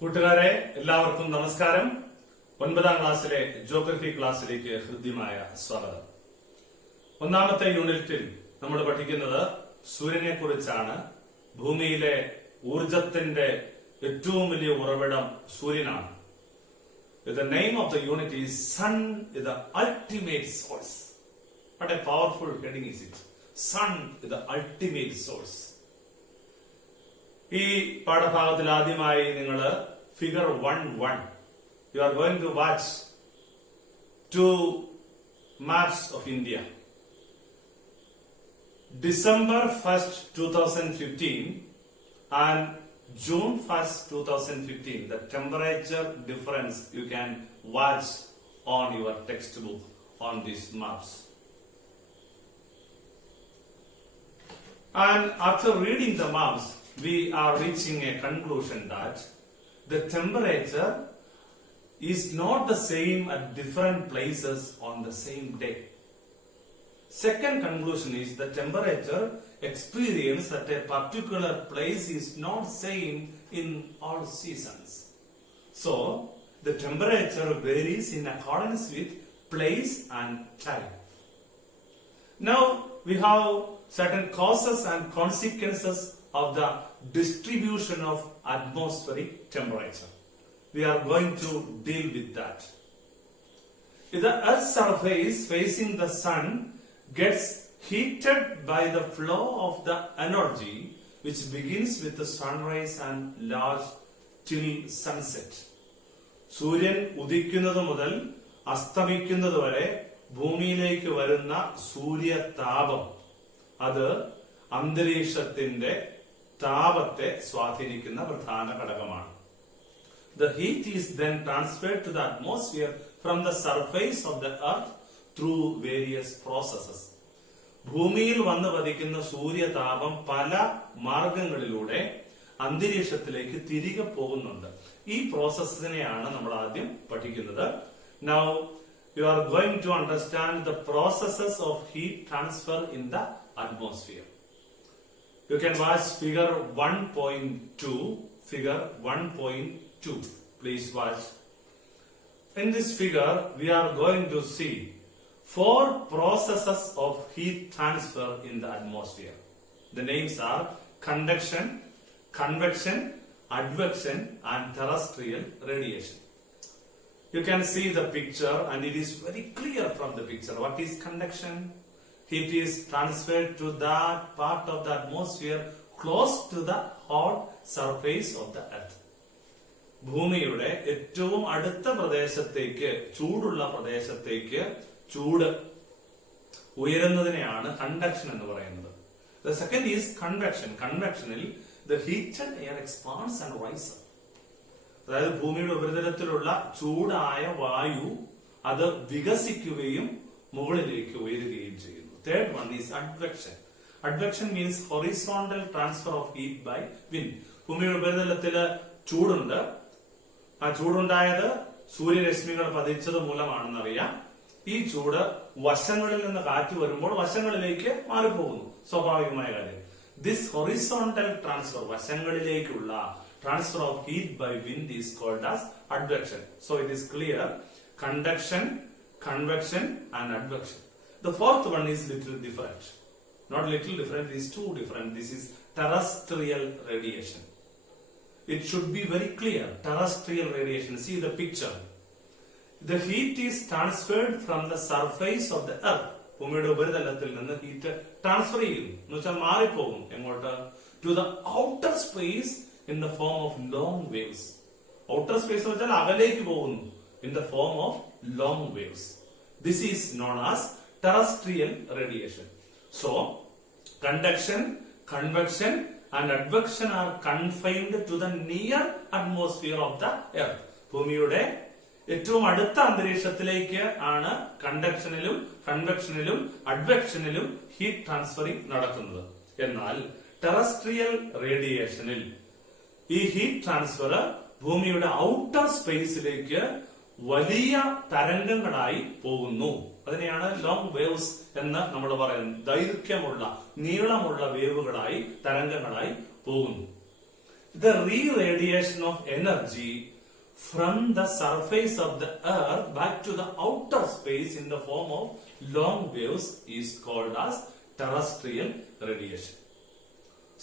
കൂട്ടുകാരെ എല്ലാവർക്കും നമസ്കാരം. 9ാം ക്ലാസ്സിലെ ജോഗ്രഫി ക്ലാസ്സിലേക്ക് ഹൃദ്യമായ സ്വാഗതം. ഒന്നാമത്തെ യൂണിറ്റിൽ നമ്മൾ പഠിക്കുന്നത് സൂര്യനെ കുറിച്ചാണ്. ഭൂമിയിലെ ഊർജത്തിന്റെ ഏറ്റവും വലിയ ഉറവിടം സൂര്യനാണ്. The name of the unit is Sun is the ultimate source. What a powerful heading is it? Sun is the ultimate source. ഈ പാഠഭാഗത്തിൽ ആദ്യമായി നിങ്ങൾ figure 1.1 you are going to watch two maps of India. December 1st 2015 and June 1st 2015, the temperature difference you can watch on your textbook on these maps. And after reading the maps, we are reaching a conclusion that the temperature is not the same at different places on the same day. Second conclusion is the temperature experienced at a particular place is not same in all seasons. So, the temperature varies in accordance with place and time. Now, we have certain causes and consequences of the distribution of atmospheric temperature. We are going to deal with that. If the Earth's surface facing the sun gets heated by the flow of the energy which begins with the sunrise and lasts till sunset. സൂര്യൻ ഉദിക്കുന്നത് മുതൽ അസ്തമിക്കുന്നത് വരെ ഭൂമിയിലേക്ക് വരുന്ന സൂര്യതാപം അത് അന്തരീക്ഷത്തിന്റെ താപത്തെ സ്വാധീനിക്കുന്ന പ്രധാന ഘടകമാണ്. The heat is then transferred to the atmosphere from the surface of the earth through various processes. ഭൂമിയിൽ വന്നു പതിക്കുന്ന സൂര്യതാപം പല മാർഗങ്ങളിലൂടെ അന്തരീക്ഷത്തിലേക്ക് തിരികെ പോകുന്നുണ്ട്. ഈ പ്രോസസ്സിനെയാണ് നമ്മൾ ആദ്യം പഠിക്കുന്നത്. Now you are going to understand the processes of heat transfer in the atmosphere. You can watch figure 1.2. Figure 1.2. Please watch. In this figure, we are going to see 4 processes of heat transfer in the atmosphere. The names are conduction, convection, advection, and terrestrial radiation. You can see the picture, and it is very clear from the picture. What is conduction? Heat is transferred to that part of the atmosphere close to the hot surface of the earth. ഭൂമിയുടെ ഏറ്റവും അടുത്ത പ്രദേശത്തേക്ക്, ചൂടുള്ള പ്രദേശത്തേക്ക് ചൂട് ഉയരുന്നതിനെയാണ് conduction എന്ന് പറയുന്നത്. The second is convection. Convectionil the heated air expands and rises. അതായത് ഭൂമിയുടെ ഉപരിതലത്തിലുള്ള ചൂടായ വായു അത് വികസിക്കുകയും മുകളിലേക്ക് ഉയരുകയും ചെയ്യുന്നു. Third one is advection. Advection means horizontal transfer of heat by wind. ഭൂമിയുടെ ഉപരിതലത്തില് ചൂടുണ്ട്. ആ ചൂടുണ്ടായത് സൂര്യരശ്മികൾ പതിച്ചത് മൂലമാണെന്നറിയാം. ഈ ചൂട് വശങ്ങളിൽ നിന്ന് കാറ്റ് വരുമ്പോൾ വശങ്ങളിലേക്ക് മാറിപ്പോകുന്നു, സ്വാഭാവികമായ കാര്യം. ദിസ് ഹൊറിസോണ്ടൽ ട്രാൻസ്ഫർ, വശങ്ങളിലേക്കുള്ള transfer of heat by wind is called as advection. So it is clear: conduction, convection, and advection. The fourth one is little different. Not little different, it is too different. This is terrestrial radiation. It should be very clear. Terrestrial radiation. See the picture. The heat is transferred from the surface of the earth. ഭൂമിയുടെ ഉപരിതലത്തിൽ നിന്ന് heat transfer ചെയ്യും എന്ന് വെച്ചാൽ മാറിപ്പോകും എങ്ങോട്ട്? To the outer space in the form of long waves. Outer space എന്ന് വെച്ചാൽ അകലേക്ക് പോകുന്നു. In the form of long waves. This is known as terrestrial radiation. So, conduction, convection, and advection are confined to the near atmosphere of the earth. ഭൂമിയുടെ ഏറ്റവും അടുത്ത അന്തരീക്ഷത്തിലേക്ക് ആണ് കണ്ടക്ഷനിലും കൺവെക്ഷനിലും അഡ്വെക്ഷനിലും heat transferring നടക്കുന്നത്. എന്നാൽ ടെറസ്ട്രിയൽ റേഡിയേഷനിൽ ഈ ഹീറ്റ് ട്രാൻസ്ഫർ ഭൂമിയുടെ outer സ്പേസിലേക്ക് വലിയ തരംഗങ്ങളായി പോകുന്നു. അതിനെയാണ് ലോങ് വേവ്സ് എന്ന് നമ്മൾ പറയുന്നത്. ദൈർഘ്യമുള്ള, നീളമുള്ള വേവുകളായി, തരംഗങ്ങളായി പോകുന്നു. the re-radiation of energy from the surface of the earth back to the outer space in the form of long waves is called as terrestrial radiation.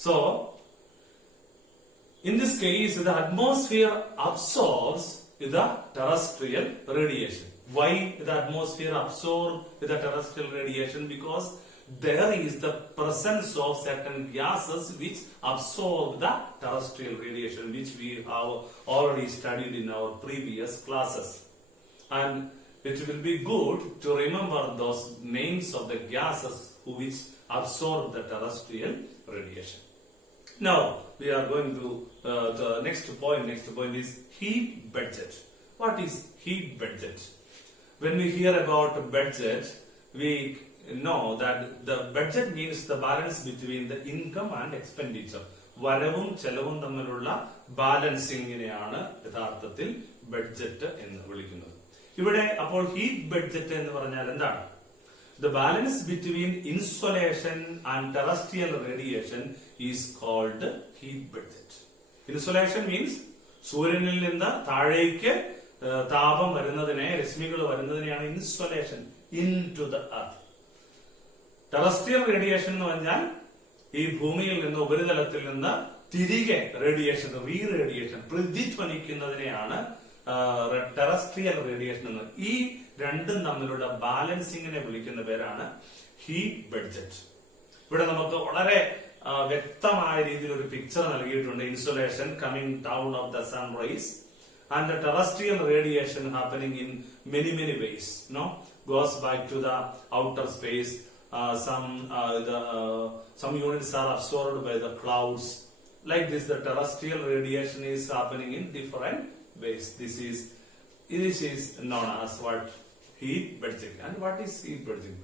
So, in this case, the atmosphere absorbs the terrestrial radiation. Why the atmosphere absorbs the terrestrial radiation? Because there is the presence of certain gases which absorb the terrestrial radiation, which we have already studied in our previous classes. And it will be good to remember those names of the gases which absorb the terrestrial radiation. Now we are going to the next point. Next point is heat budget. What is heat budget? When we hear about budget, we know that the budget means the balance between the income and expenditure. വരവും ചെലവും തമ്മിലുള്ള ബാലൻസിങ്ങിനെയാണ് യഥാർത്ഥത്തിൽ budget എന്ന് വിളിക്കുന്നത്. ഇവിടെ അപ്പോൾ heat budget എന്ന് പറഞ്ഞാൽ എന്താണ്? The balance between insolation and terrestrial radiation is called heat budget. Insolation means സൂര്യനിൽ നിന്ന് താഴേക്ക് താപം വരുന്നതിനെ, രശ്മികൾ വരുന്നതിനെയാണ് insolation, into the earth. Terrestrial radiation എന്ന് പറഞ്ഞാൽ ഈ ഭൂമിയിൽ നിന്ന്, ഉപരിതലത്തിൽ നിന്ന് തിരികെ റേഡിയേഷൻ, റീറേഡിയേഷൻ, പ്രതിധ്വനിക്കുന്നതിനെയാണ് ടെറസ്ട്രിയൽ റേഡിയേഷൻ എന്ന്. ഈ രണ്ടും തമ്മിലുള്ള ബാലൻസിങ്ങിനെ വിളിക്കുന്ന പേരാണ് ഹീറ്റ് ബഡ്ജറ്റ്. ഇവിടെ നമുക്ക് വളരെ വ്യക്തമായ രീതിയിൽ ഒരു പിക്ചർ നൽകിയിട്ടുണ്ട്. Insulation coming down of the sunrise and the terrestrial radiation happening in many ways, no, goes back to the outer space. Some units are absorbed by the clouds. Like this, the terrestrial radiation is happening in different ways. This is known as what? Heat budgeting. And what is heat budgeting?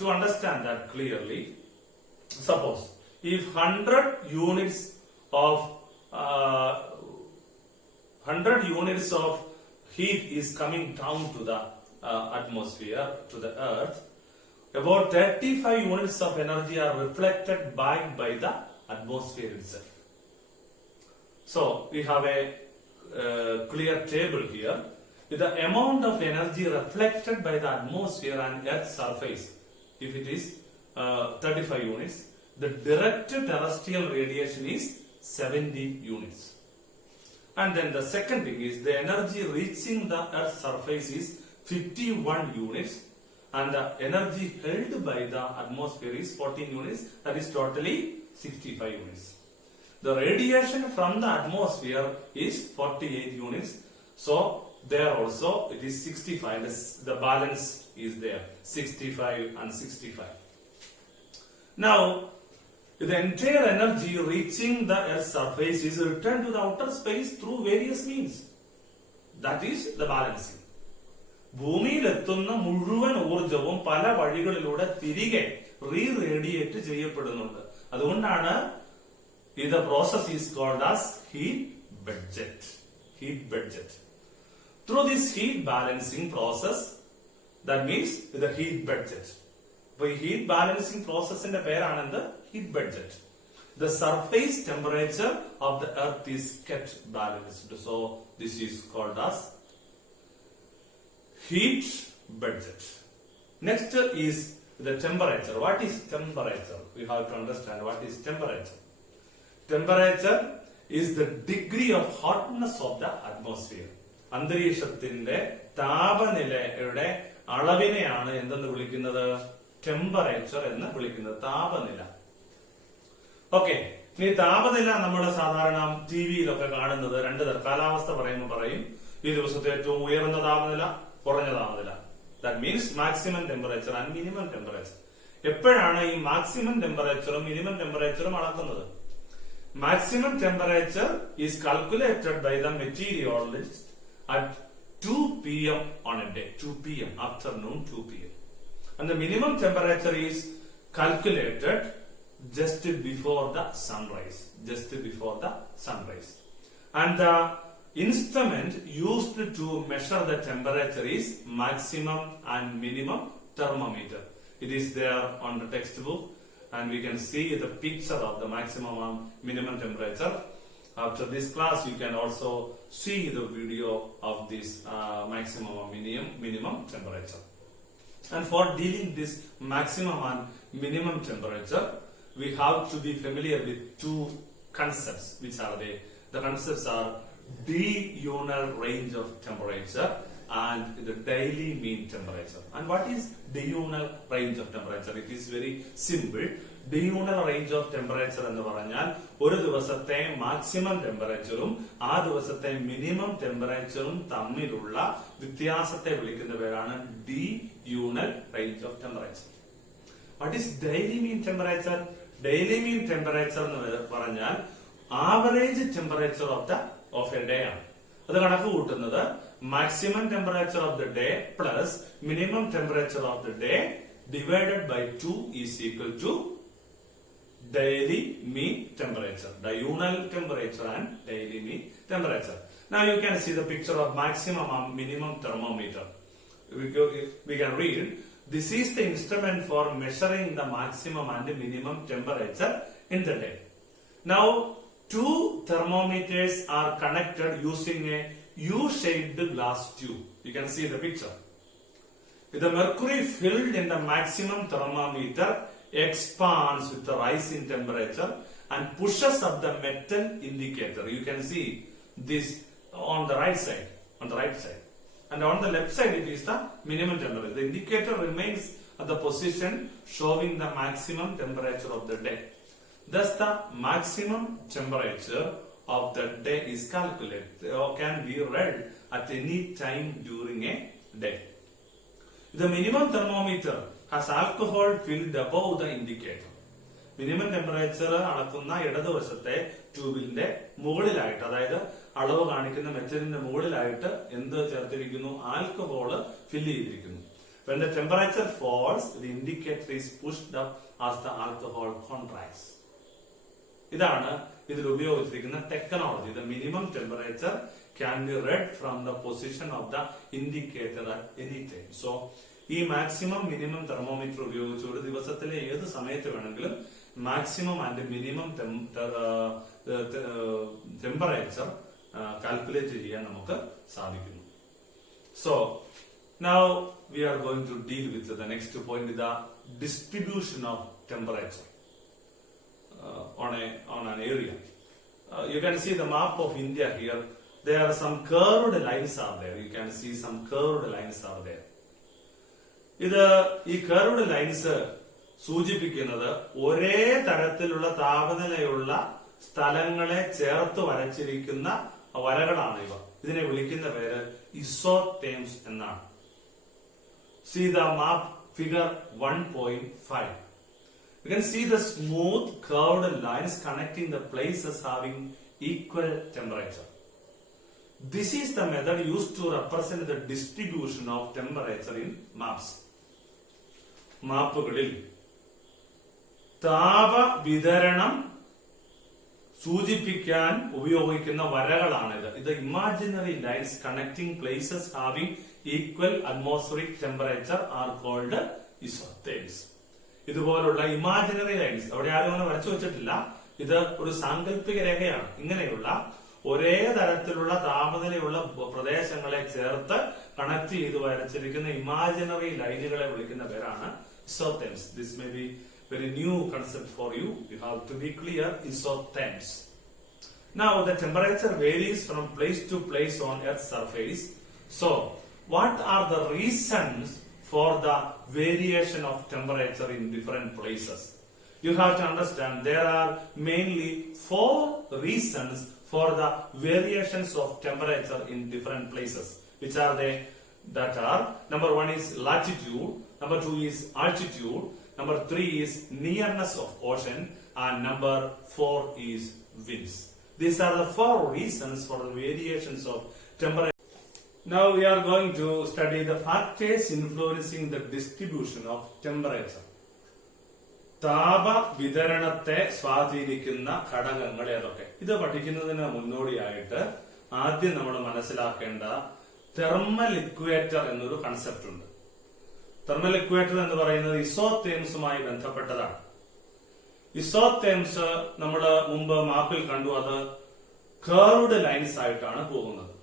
To understand that clearly, suppose if 100 units of 100 units of heat is coming down to the atmosphere, to the earth, about 35 units of energy are reflected back by the atmosphere itself. So, we have a clear table here. The amount of energy reflected by the atmosphere and earth's surface, if it is 35 units, the direct terrestrial radiation is 70 units. And then the second thing is the energy reaching the earth's surface is 51 units, and the energy held by the atmosphere is 14 units, that is totally 65 units. The radiation from the atmosphere is 48 units, so there also it is 65, the balance is there, 65 and 65. Now, the entire energy reaching the Earth's surface is returned to the outer space through various means. That is the balancing. ഭൂമിയിലെത്തുന്ന മുഴുവൻ ഊർജവും പല വഴികളിലൂടെ തിരികെ റീറേഡിയേറ്റ് ചെയ്യപ്പെടുന്നുണ്ട്. അതുകൊണ്ടാണ് the process is called as heat budget. Heat budget. Through this heat balancing process, that means the heat budget. അപ്പോൾ ഈ heat balancing പ്രോസസിന്റെ പേരാണ് എന്ത്? Heat budget. The surface temperature of the earth is kept balanced. So this is called as heat budget. Next is the temperature. What is temperature? We have to understand what is temperature. Temperature is the degree of hotness of the atmosphere. അന്തരീക്ഷത്തിന്റെ താപനിലയുടെ അളവിനെയാണ് എന്തെന്ന് വിളിക്കുന്നത്? Temperature എന്ന് വിളിക്കുന്നത്. താപനില. Okay, ഇനി താപനില നമ്മൾ സാധാരണ ടി വിയിലൊക്കെ കാണുന്നത് രണ്ട് തരം. കാലാവസ്ഥ പറയുമ്പോൾ പറയും ഈ ദിവസത്തെ ഏറ്റവും ഉയർന്ന താപനില, കുറഞ്ഞ താപനില. That means maximum temperature and minimum temperature. എപ്പോഴാണ് ഈ മാക്സിമം ടെമ്പറേച്ചറും മിനിമം ടെമ്പറേച്ചറും അളക്കുന്നത്? Maximum temperature is calculated by the meteorologist at 2 p.m. on a day, 2 p.m. afternoon 2 p.m. And the minimum temperature is calculated just before the sunrise, And the instrument used to measure the temperature is maximum and minimum thermometer. It is there on the textbook. And we can see the picture of the maximum and minimum temperature. After this class, you can also see the video of this maximum or minimum temperature. And for dealing this maximum and minimum temperature, we have to be familiar with two concepts. Which are they? The concepts are diurnal range of temperature and the daily mean temperature. And what is diurnal range of temperature? It is very simple. Diurnal range of temperature എന്ന് പറഞ്ഞാൽ ഒരു ദിവസത്തെ maximum ടെമ്പറേച്ചറും ആ ദിവസത്തെ minimum ടെമ്പറേച്ചറും തമ്മിലുള്ള വ്യത്യാസത്തെ വിളിക്കുന്ന പേരാണ് diurnal range of temperature. What is daily mean temperature? Daily mean temperature എന്ന് പറഞ്ഞാൽ average temperature of A day ആണ്. അത് കണക്ക് കൂട്ടുന്നത് maximum temperature of the day plus minimum temperature of the day divided by 2 is equal to daily mean temperature, diurnal temperature and daily mean temperature. Now you can see the picture of maximum and minimum thermometer. We can read, this is the instrument for measuring the maximum and minimum temperature in the day. Now two thermometers are connected using a U-shaped glass tube. You can see the picture. With the mercury filled in the maximum thermometer expands with the rise in temperature and pushes up the metal indicator. You can see this on the right side. And on the left side it is the minimum temperature. The indicator remains at the position showing the maximum temperature of the day. Thus the maximum temperature of the day is calculated or can be read at any time during a day. The minimum thermometer has alcohol filled above the indicator. Minimum temperature അളക്കുന്ന ഇടതുവശത്തെ ട്യൂബിന്റെ മുകളിലായിട്ട്, അതായത് അളവ് കാണിക്കുന്ന മെറ്റലിന്റെ മുകളിലായിട്ട് എന്ത് ചേർത്തിരിക്കുന്നു? Alcohol fill ചെയ്തിരിക്കുന്നു. When the temperature falls, the indicator is pushed up as the alcohol contracts. ഇതാണ് ഇതിൽ ഉപയോഗിച്ചിരിക്കുന്ന technology. The minimum temperature can be read from the position of the indicator at any time. So ഈ maximum minimum thermometer ഉപയോഗിച്ച് ഒരു ദിവസത്തിലെ ഏത് സമയത്ത് വേണമെങ്കിലും maximum and minimum temperature calculate ചെയ്യാൻ നമുക്ക് സാധിക്കുന്നു. So now we are going to deal with the next point, the distribution of temperature on an area. You can see the map of India here. There are some curved lines are there. You can see some curved lines are there. ഈ curved lines സൂചിപ്പിക്കുന്നത് ഒരേ തരത്തിലുള്ള താപനിലയുള്ള സ്ഥലങ്ങളെ ചേർത്ത് വരച്ചിരിക്കുന്ന വരകളാണ് ഇവ. ഇതിനെ വിളിക്കുന്ന പേര് ഇസോതെർമ്സ് എന്നാണ്. See the map figure 1.5. You can see the smooth curved lines connecting the places having equal temperature. This is the method used to represent the distribution of temperature in maps. മാപ്പുകളിൽ താപ വിതരണം സൂചിപ്പിക്കാൻ ഉപയോഗിക്കുന്ന വരകളാണിത്. ഇത് imaginary lines connecting places having equal atmospheric temperature are called isotherms. ഇതുപോലുള്ള imaginary lines അവിടെ ആരും അങ്ങനെ വരച്ചു വെച്ചിട്ടില്ല. ഇത് ഒരു സാങ്കല്പിക രേഖയാണ്. ഇങ്ങനെയുള്ള ഒരേ തരത്തിലുള്ള താപനിലയുള്ള പ്രദേശങ്ങളെ ചേർത്ത് കണക്ട് ചെയ്ത് വരച്ചിരിക്കുന്ന ഇമാജിനറി ലൈനുകളെ വിളിക്കുന്ന പേരാണ് isotherms. This may be very new concept for you. You have to be clear. Isotherms. Now the temperature varies from place to place on Earth's surface. So what are the reasons for the variation of temperature in different places? You have to understand there are mainly 4 reasons for the variations of temperature in different places. Which are they? That are, number 1 is latitude, number 2 is altitude, number 3 is nearness of ocean, and number 4 is winds. These are the 4 reasons for the variations of temperature. Now we are going to study the factors influencing the distribution of temperature. താപ വിതരണത്തെ സ്വാധീനിക്കുന്ന ഘടകങ്ങൾ ഏതൊക്കെ? ഇത് പഠിക്കുന്നതിന് മുന്നോടിയായിട്ട് ആദ്യം നമ്മൾ മനസ്സിലാക്കേണ്ട തെർമൽ ഇക്വേറ്റർ എന്നൊരു കൺസെപ്റ്റ് ഉണ്ട്. തെർമൽ ഇക്വേറ്റർ എന്ന് പറയുന്നത് ഇസോതെർമ്സുമായി ബന്ധപ്പെട്ടതാണ്. ഇസോതെർമ്സ് നമ്മൾ മുമ്പ് മാപ്പിൽ കണ്ടു. അത് കർവ്ഡ് ലൈൻസ് ആയിട്ടാണ് പോകുന്നത്.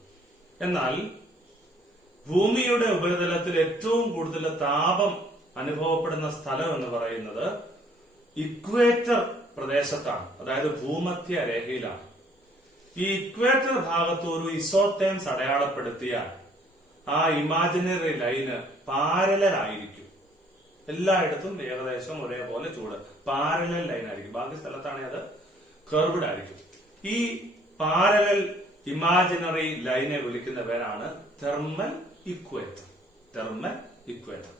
എന്നാൽ ഭൂമിയുടെ ഉപരിതലത്തിൽ ഏറ്റവും കൂടുതൽ താപം അനുഭവപ്പെടുന്ന സ്ഥലം എന്ന് പറയുന്നത് ഇക്വേറ്റർ പ്രദേശത്താണ്, അതായത് ഭൂമധ്യ രേഖയിലാണ്. ഈ ഇക്വേറ്റർ ഭാഗത്ത് ഒരു ഇസോത്തേംസ് അടയാളപ്പെടുത്തിയാൽ ആ ഇമാജിനറി ലൈന് പാരലൽ ആയിരിക്കും. എല്ലായിടത്തും ഏകദേശം ഒരേപോലെ ചൂട് പാരലൽ ലൈൻ ആയിരിക്കും. ബാക്കി സ്ഥലത്താണെങ്കിൽ അത് കർവ്ഡ് ആയിരിക്കും. ഈ പാരലൽ ഇമാജിനറി ലൈനെ വിളിക്കുന്ന പേരാണ് thermal equator. Thermal equator.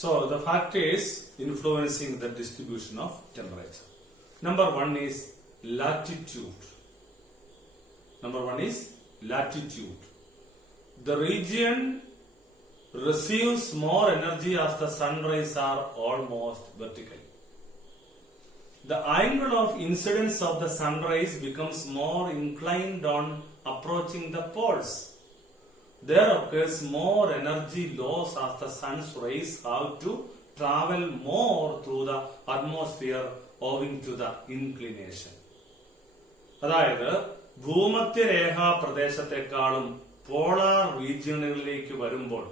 So the factors influencing the distribution of temperature. Number one is latitude. Number one is latitude. The region receives more energy as the sun rays are almost vertical. The angle of incidence of the sun rays becomes more inclined on approaching the poles. There occurs more energy loss as the sun's rays have to travel more through the atmosphere owing to the inclination. അതായത് ഭൂമധ്യരേഖാ പ്രദേശത്തെക്കാളും polar റീജിയണുകളിലേക്ക് വരുമ്പോൾ,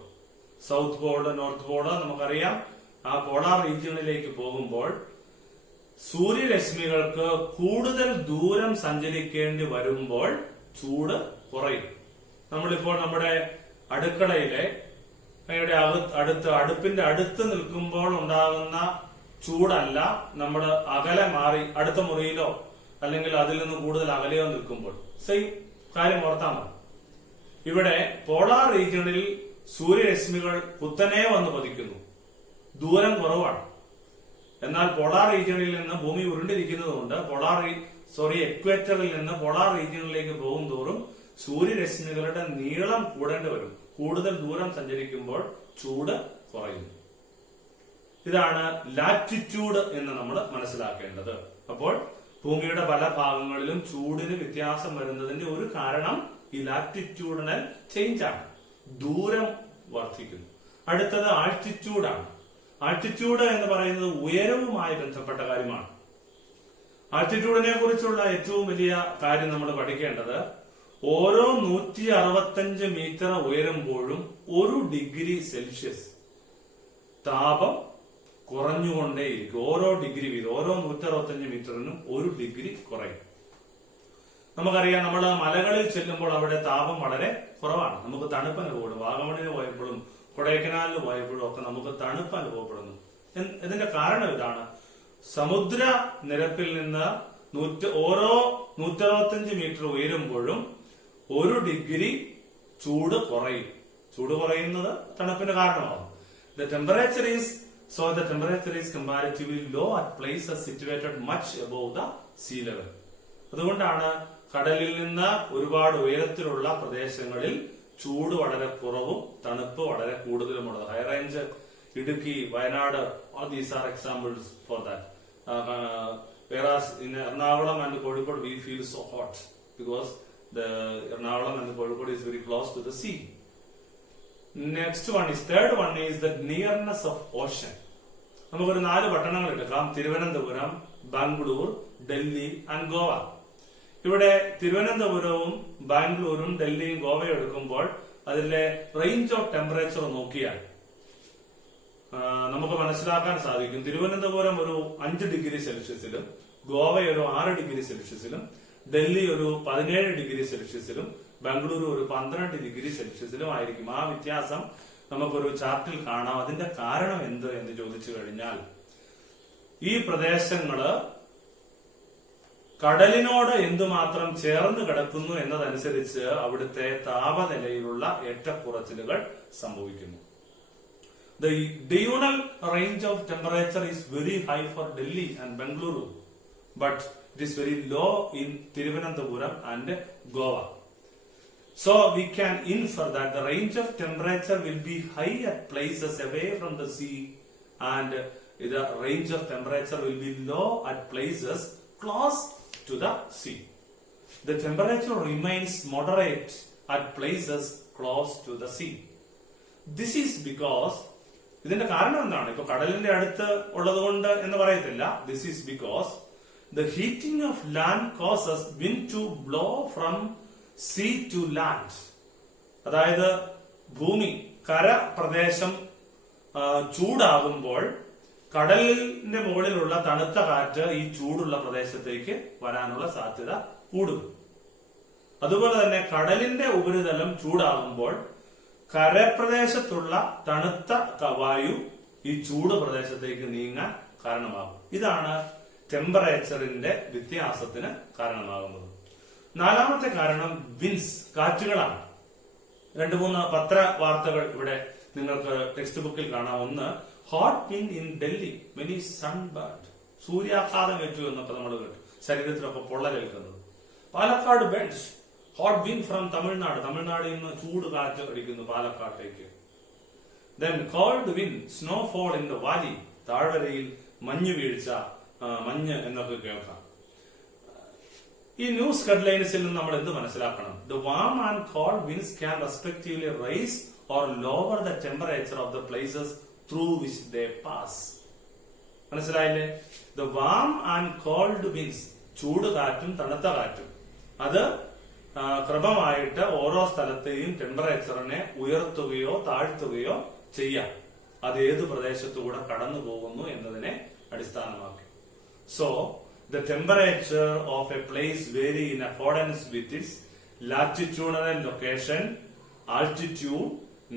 south Paul, north Paul നമുക്കറിയാം, ആ polar റീജിയണിലേക്ക് പോകുമ്പോൾ സൂര്യരശ്മികൾക്ക് കൂടുതൽ ദൂരം സഞ്ചരിക്കേണ്ടി വരുമ്പോൾ ചൂട് കുറയും. നമ്മളിപ്പോൾ നമ്മുടെ അടുക്കളയിലെ അടുപ്പിന്റെ അടുത്ത് നിൽക്കുമ്പോൾ ഉണ്ടാകുന്ന ചൂടല്ല നമ്മൾ അകലെ മാറി അടുത്ത മുറിയിലോ അല്ലെങ്കിൽ അതിൽ നിന്ന് കൂടുതൽ അകലെയോ നിൽക്കുമ്പോൾ. സെയിം കാര്യം ഓർത്താൽ മതി. ഇവിടെ പോളാർ റീജിയണിൽ സൂര്യരശ്മികൾ കുത്തനെ വന്ന് പതിക്കുന്നു, ദൂരം കുറവാണ്. എന്നാൽ പോളാർ റീജിയണിൽ നിന്ന് ഭൂമി ഉരുണ്ടിരിക്കുന്നതുകൊണ്ട് എക്വേറ്ററിൽ നിന്ന് പോളാർ റീജിയണിലേക്ക് പോകും തോറും സൂര്യരശ്മികളുടെ നീളം കൂടേണ്ടി വരും. കൂടുതൽ ദൂരം സഞ്ചരിക്കുമ്പോൾ ചൂട് കുറയുന്നു. ഇതാണ് ലാറ്റിറ്റ്യൂഡ് എന്ന് നമ്മൾ മനസ്സിലാക്കേണ്ടത്. അപ്പോൾ ഭൂമിയുടെ പല ഭാഗങ്ങളിലും ചൂടിന് വ്യത്യാസം വരുന്നതിന്റെ ഒരു കാരണം ഈ ലാറ്റിറ്റ്യൂഡിനൽ ചേഞ്ച് ആണ്. ദൂരം വർദ്ധിക്കുന്നു. അടുത്തത് ആൾട്ടിറ്റ്യൂഡാണ്. ആൾട്ടിറ്റ്യൂഡ് എന്ന് പറയുന്നത് ഉയരവുമായി ബന്ധപ്പെട്ട കാര്യമാണ്. ആൾട്ടിറ്റ്യൂഡിനെ കുറിച്ചുള്ള ഏറ്റവും വലിയ കാര്യം നമ്മൾ പഠിക്കേണ്ടത്, ഓരോ 165 മീറ്റർ ഉയരുമ്പോഴും 1 ഡിഗ്രി സെൽഷ്യസ് താപം കുറഞ്ഞുകൊണ്ടേയിരിക്കും. ഓരോ ഡിഗ്രി വീതം, ഓരോ 165 മീറ്ററിനും 1 ഡിഗ്രി കുറയും. നമുക്കറിയാം, നമ്മൾ മലകളിൽ ചെല്ലുമ്പോൾ അവിടെ താപം വളരെ കുറവാണ്. നമുക്ക് തണുപ്പ് അനുഭവപ്പെടും. വാഗമണിന് പോയപ്പോഴും കൊടൈക്കനാലിന് പോയപ്പോഴും ഒക്കെ നമുക്ക് തണുപ്പ് അനുഭവപ്പെടുന്നു. ഇതിന്റെ കാരണം ഇതാണ്. സമുദ്ര നിരപ്പിൽ നിന്ന് ഓരോ 165 മീറ്റർ ഉയരുമ്പോഴും 1 ഡിഗ്രി ചൂട് കുറയും. ചൂട് കുറയുന്നത് തണുപ്പിന്റെ കാരണമാകും. The temperature is comparatively low at places situated much above the sea level. അതുകൊണ്ടാണ് കടലിൽ നിന്ന് ഒരുപാട് ഉയരത്തിലുള്ള പ്രദേശങ്ങളിൽ ചൂട് വളരെ കുറവും തണുപ്പ് വളരെ കൂടുതലുമുള്ളത്. High range, Idukki, Wayanad, all these are examples for that. Whereas in Ernakulam and Kozhikode we feel so hot because the Ernakulam and Kozhikode is very close to the sea. Third one is the nearness of ocean. നമുക്കൊരു 4 പട്ടണങ്ങൾ എടുക്കാം: Thiruvananthapuram, Bangalore, Delhi and Goa. ഇവിടെ തിരുവനന്തപുരവും ബാംഗ്ലൂരും ഡൽഹിയും ഗോവയും എടുക്കുമ്പോൾ അതിലെ range of temperature നോക്കിയാൽ നമുക്ക് മനസ്സിലാക്കാൻ സാധിക്കും. തിരുവനന്തപുരം ഒരു 5 ഡിഗ്രി സെൽഷ്യസിലും, ഗോവ ഒരു 6 ഡിഗ്രി സെൽഷ്യസിലും, ഡൽഹി ഒരു 17 ഡിഗ്രി സെൽഷ്യസിലും, ബാംഗ്ലൂരു ഒരു 12 ഡിഗ്രി സെൽഷ്യസിലും ആയിരിക്കും. ആ വ്യത്യാസം നമുക്കൊരു ചാർട്ടിൽ കാണാം. അതിന്റെ കാരണം എന്ത് എന്ന് ചോദിച്ചു കഴിഞ്ഞാൽ, ഈ പ്രദേശങ്ങള് കടലിനോട് എന്തുമാത്രം ചേർന്ന് കിടക്കുന്നു എന്നതനുസരിച്ച് അവിടുത്തെ താപനിലയിലുള്ള ഏറ്റക്കുറച്ചിലുകൾ സംഭവിക്കുന്നു. The diurnal range of temperature is very high for Delhi and Bengaluru, but it is very low in Thiruvananthapuram and Goa. So we can infer that the range of temperature will be high at places away from the sea, and the range of temperature will be low at places close to the sea. The temperature remains moderate at places close to the sea. This is because, ഇതിന്റെ കാരണം എന്താണ്? ഇപ്പൊ കടലിന്റെ അടുത്ത് ഉള്ളത് കൊണ്ട് എന്ന് പറയത്തില്ല. This is because the heating of land causes wind to blow from sea to land. അതായത് ഭൂമി കരപ്രദേശം ചൂടാകുമ്പോൾ കടലിന്റെ മുകളിലുള്ള തണുത്ത കാറ്റ് ഈ ചൂടുള്ള പ്രദേശത്തേക്ക് വരാനുള്ള സാധ്യത കൂടും. അതുപോലെ തന്നെ കടലിന്റെ ഉപരിതലം ചൂടാകുമ്പോൾ കരപ്രദേശത്തുള്ള തണുത്ത വായു ഈ ചൂട് പ്രദേശത്തേക്ക് നീങ്ങാൻ കാരണമാകും. ഇതാണ് ടെമ്പറേച്ചറിന്റെ വ്യത്യാസത്തിന് കാരണമാകുന്നത്. നാലാമത്തെ കാരണം വിൻസ്, കാറ്റുകളാണ്. 2-3 പത്രവാർത്തകൾ ഇവിടെ നിങ്ങൾക്ക് ടെക്സ്റ്റ് ബുക്കിൽ കാണാം. ഒന്ന്, hot wind in Delhi, many sunburned, സൂര്യാഘാതം ഏറ്റു എന്നൊക്കെ നമ്മൾ കേട്ടു, ശരീരത്തിലൊക്കെ പൊള്ളലേൽക്കുന്നത്. പാലക്കാട് ബെൻസ്, ഹോട്ട് വിൻഡ് ഫ്രം തമിഴ്നാട്, തമിഴ്നാടിൽ നിന്ന് ചൂട് കാറ്റ് അടിക്കുന്നു പാലക്കാട്ടേക്ക്. Then cold wind, snowfall in the valley, താഴ്വരയിൽ മഞ്ഞ് വീഴ്ച, മഞ്ഞ് എന്നൊക്കെ കേൾക്കാം. ഈ ന്യൂസ് ഹെഡ്ലൈൻസിൽ നിന്ന് നമ്മൾ എന്ത് മനസ്സിലാക്കണം? The warm and cold winds can respectively rise or lower the temperature of the places through which they pass. മനസ്സിലായില്ലേ? The warm and cold winds, ചൂട് കാറ്റും തണുത്ത കാറ്റും, അത് ക്രമമായിട്ട് ഓരോ സ്ഥലത്തെയും ടെമ്പറേച്ചറിനെ ഉയർത്തുകയോ താഴ്ത്തുകയോ ചെയ്യാം. അത് ഏത് പ്രദേശത്തുകൂടെ കടന്നു പോകുന്നു എന്നതിനെ അടിസ്ഥാനമാക്കി. So the temperature of a place vary in accordance with its latitudinal location, altitude,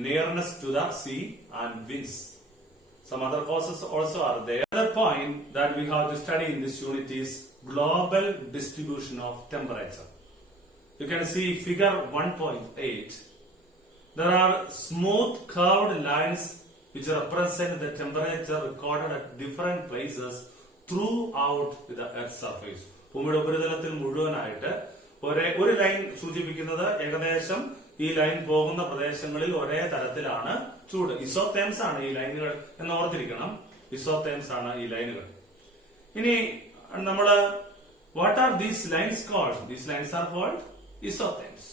nearness to the sea, and winds. Some other causes also are there. Another point that we have to study in this unit is global distribution of temperature. You can see figure 1.8. There are smooth curved lines which represent the temperature recorded at different places throughout the earth's surface. ഭൂമിയുടെ ഉപരിതലത്തിൽ മുഴുവനായിട്ട് ഒരു line സൂചിപ്പിക്കുന്നത് ഏകദേശം ഈ line പോകുന്ന പ്രദേശങ്ങളിൽ ഒരേ തരത്തിലാണ് ചൂട്. ഇസോതേംസ് ആണ് ഈ ലൈനുകൾ എന്ന് ഓർത്തിരിക്കണം. ഇസോതേംസ് ആണ് ഈ ലൈനുകൾ. ഇനി നമ്മള് what are these lines called? These lines are called isotherms.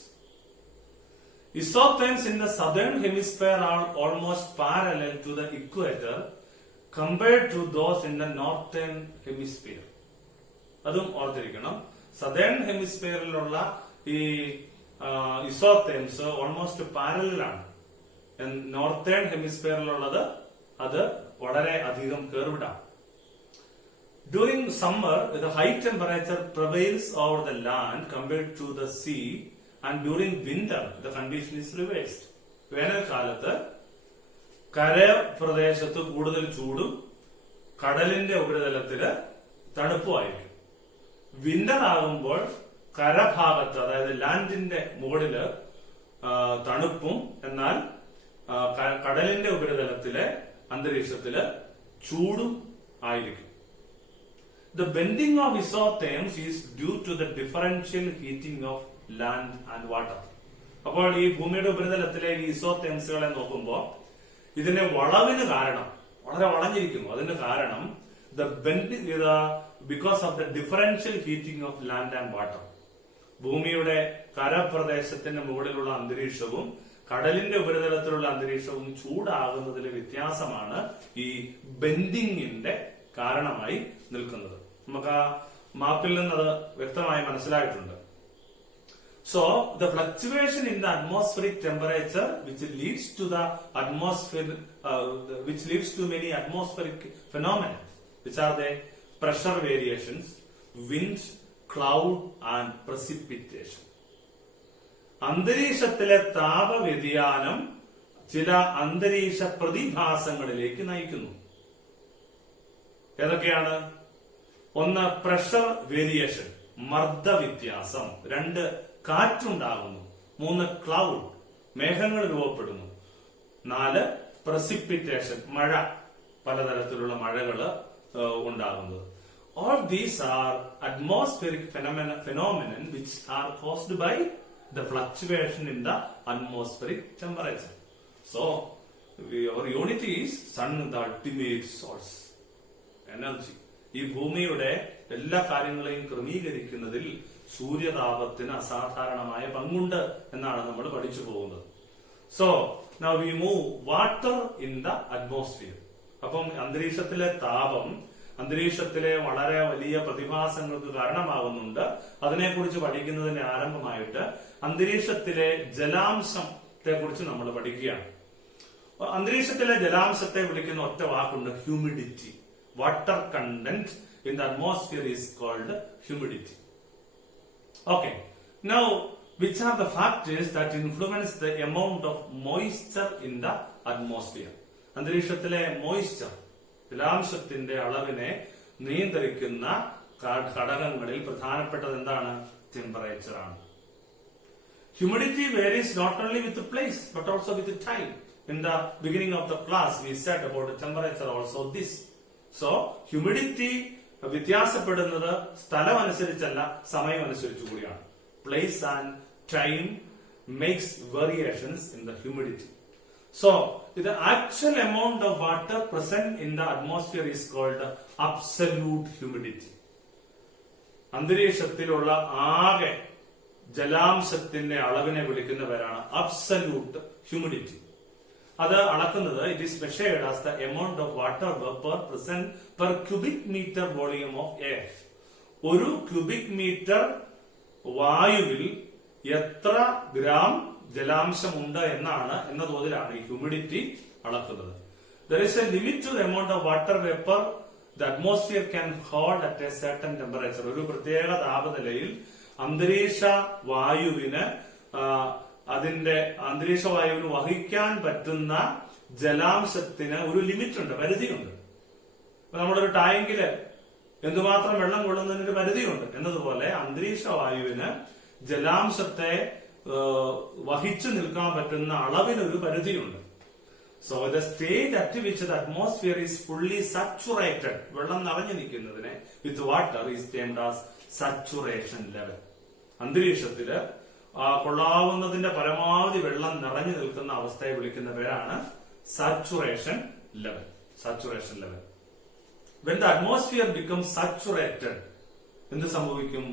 Isotherms in the southern hemisphere are almost parallel to the equator compared to those in the northern hemisphere. അതും ഓർത്തിരിക്കണം. സദേൺ ഹെമിസ്ഫിയറിലുള്ള ഈ ഇസോതേംസ് ഓൾമോസ്റ്റ് പാരലൽ ആണ്. Northern ഹെമിസ്ഫിയറിലുള്ളത് അത് വളരെ അധികം കേർവ്ഡാണ്. During summer, the high temperature prevails over the land compared to the sea. And during winter, the condition is reversed. വേനൽക്കാലത്ത് കരപ്രദേശത്ത് കൂടുതൽ ചൂടും കടലിന്റെ ഉപരിതലത്തില് തണുപ്പുമായിരിക്കും. വിന്റർ ആകുമ്പോൾ കരഭാഗത്ത്, അതായത് ലാൻഡിന്റെ മുകളില് തണുപ്പും, എന്നാൽ കടലിന്റെ ഉപരിതലത്തിലെ അന്തരീക്ഷത്തില് ചൂടും ആയിരിക്കും. The bending of isotherms is due to the differential heating of land and water. അപ്പോൾ ഈ ഭൂമിയുടെ ഉപരിതലത്തിലെ ഈ ഇസോതേംസുകളെ നോക്കുമ്പോൾ ഇതിന്റെ വളവിന് കാരണം, വളരെ വളഞ്ഞിരിക്കുന്നു, അതിന് കാരണം because of the differential heating of land and water. ഭൂമിയുടെ കരപ്രദേശത്തിന്റെ മുകളിലുള്ള അന്തരീക്ഷവും കടലിന്റെ ഉപരിതലത്തിലുള്ള അന്തരീക്ഷവും ചൂടാകുന്നതിലെ വ്യത്യാസമാണ് ഈ ബെൻഡിങ്ങിന്റെ കാരണമായി നിൽക്കുന്നത്. നമുക്ക് ആ മാപ്പിൽ നിന്നത് വ്യക്തമായി മനസ്സിലായിട്ടുണ്ട്. So the fluctuation in the atmospheric temperature, which leads to the atmosphere, which leads to many atmospheric phenomena, which are the pressure variations, wind, cloud, and precipitation. അന്തരീക്ഷത്തിലെ താപവ്യതിയാനം ചില അന്തരീക്ഷ പ്രതിഭാസങ്ങളിലേക്ക് നയിക്കുന്നു. ഏതൊക്കെയാണ്? ഒന്ന്, പ്രഷർ വേരിയേഷൻ, മർദ്ദവ്യത്യാസം. 2, കാറ്റുണ്ടാകുന്നു. 3, ക്ലൗഡ്, മേഘങ്ങൾ രൂപപ്പെടുന്നു. 4, പ്രസിപ്പിറ്റേഷൻ, മഴ, പലതരത്തിലുള്ള മഴകള് ഉണ്ടാകുന്നത്. All these are atmospheric phenomenon which are caused by the fluctuation in the atmospheric temperature. So, our unit is sun, the ultimate source, energy. ഈ ഭൂമിയുടെ എല്ലാ കാര്യങ്ങളെയും ക്രമീകരിക്കുന്നതിൽ സൂര്യതാപത്തിന് അസാധാരണമായ പങ്കുണ്ട് എന്നാണ് നമ്മൾ പഠിച്ചു പോകുന്നത്. So now we move water in the atmosphere. അപ്പം അന്തരീക്ഷത്തിലെ താപം അന്തരീക്ഷത്തിലെ വളരെ വലിയ പ്രതിഭാസങ്ങൾക്ക് കാരണമാകുന്നുണ്ട്. അതിനെക്കുറിച്ച് പഠിക്കുന്നതിന്റെ ആരംഭമായിട്ട് അന്തരീക്ഷത്തിലെ ജലാംശത്തെ കുറിച്ച് നമ്മൾ പഠിക്കുകയാണ്. അന്തരീക്ഷത്തിലെ ജലാംശത്തെ വിളിക്കുന്ന ഒറ്റ വാക്കുണ്ട്, humidity. Water content in the atmosphere is called humidity. Okay, now which are the factors that influence the amount of moisture in the atmosphere? അന്തരീക്ഷത്തിലെ മോയ്സ്ചർ, ജലാംശത്തിന്റെ അളവിനെ നിയന്ത്രിക്കുന്ന ഘടകങ്ങളിൽ പ്രധാനപ്പെട്ടത് എന്താണ്? ടെമ്പറേച്ചർ ആണ്. Humidity varies not only with the place but also with the time. In the beginning of the class we said about the temperature also this. So humidity വ്യത്യാസപ്പെടുന്നത് സ്ഥലം അനുസരിച്ചല്ല, സമയം അനുസരിച്ച് കൂടിയാണ്. Place and time makes variations in the humidity. So the actual amount of water present in the atmosphere is called absolute humidity. അന്തരീക്ഷത്തിലുള്ള ആകെ ജലാംശത്തിന്റെ അളവിനെ വിളിക്കുന്ന പേരാണ് absolute humidity. അത് അളക്കുന്നത് it is measured as the amount of water vapour present per cubic metre volume of air. ഒരു cubic metre വായുവിൽ എത്ര gram ജലാംശമുണ്ട് എന്ന തോതിലാണ് ഈ ഹ്യൂമിഡിറ്റി അളക്കുന്നത്. There is a limit to the amount of water vapor the atmosphere can hold at a certain temperature. ഒരു പ്രത്യേക താപനിലയിൽ അന്തരീക്ഷ വായുവിന് വഹിക്കാൻ പറ്റുന്ന ജലാംശത്തിന് ഒരു ലിമിറ്റ് ഉണ്ട്, പരിധിയുണ്ട്. നമ്മളൊരു ടാങ്കില് എന്തുമാത്രം വെള്ളം കൊള്ളുന്നതിന് പരിധിയുണ്ട് എന്നതുപോലെ അന്തരീക്ഷ വായുവിന് ജലാംശത്തെ വഹിച്ചു നിൽക്കാൻ പറ്റുന്ന അളവിനൊരു പരിധിയുണ്ട്. So the stage at which the atmosphere is fully saturated, വെള്ളം നിറഞ്ഞു നിൽക്കുന്നതിനെ with water is termed as saturation level. അന്തരീക്ഷത്തില് കൊള്ളാവുന്നതിന്റെ പരമാവധി വെള്ളം നിറഞ്ഞു നിൽക്കുന്ന അവസ്ഥയെ വിളിക്കുന്ന പേരാണ് saturation level. Saturation level. When the atmosphere becomes saturated, എന്ത് സംഭവിക്കും?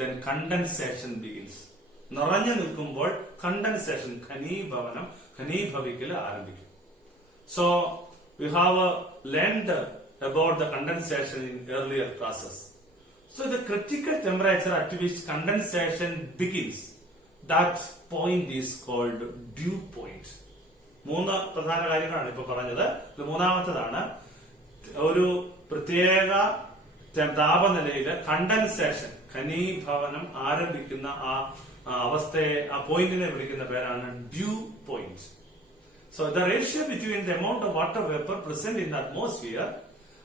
Then condensation begins. നിറഞ്ഞു നിൽക്കുമ്പോൾ കണ്ടൻസേഷൻ, ഘനീഭവിക്കൽ ആരംഭിക്കും. So we have learned about the condensation in earlier classes. So the critical temperature at which condensation begins, that point is called dew point. മൂന്ന് പ്രധാന കാര്യങ്ങളാണ് ഇപ്പൊ പറഞ്ഞത്. ഇത് മൂന്നാമത്തേതാണ്. ഒരു പ്രത്യേക താപനിലയിൽ കണ്ടൻസേഷൻ, ഘനീഭവനം ആരംഭിക്കുന്ന ആ അവസ്ഥയെ, ആ പോയിന്റിനെ വിളിക്കുന്ന പേരാണ് due point. So the ratio between the amount of water vapor present in the atmosphere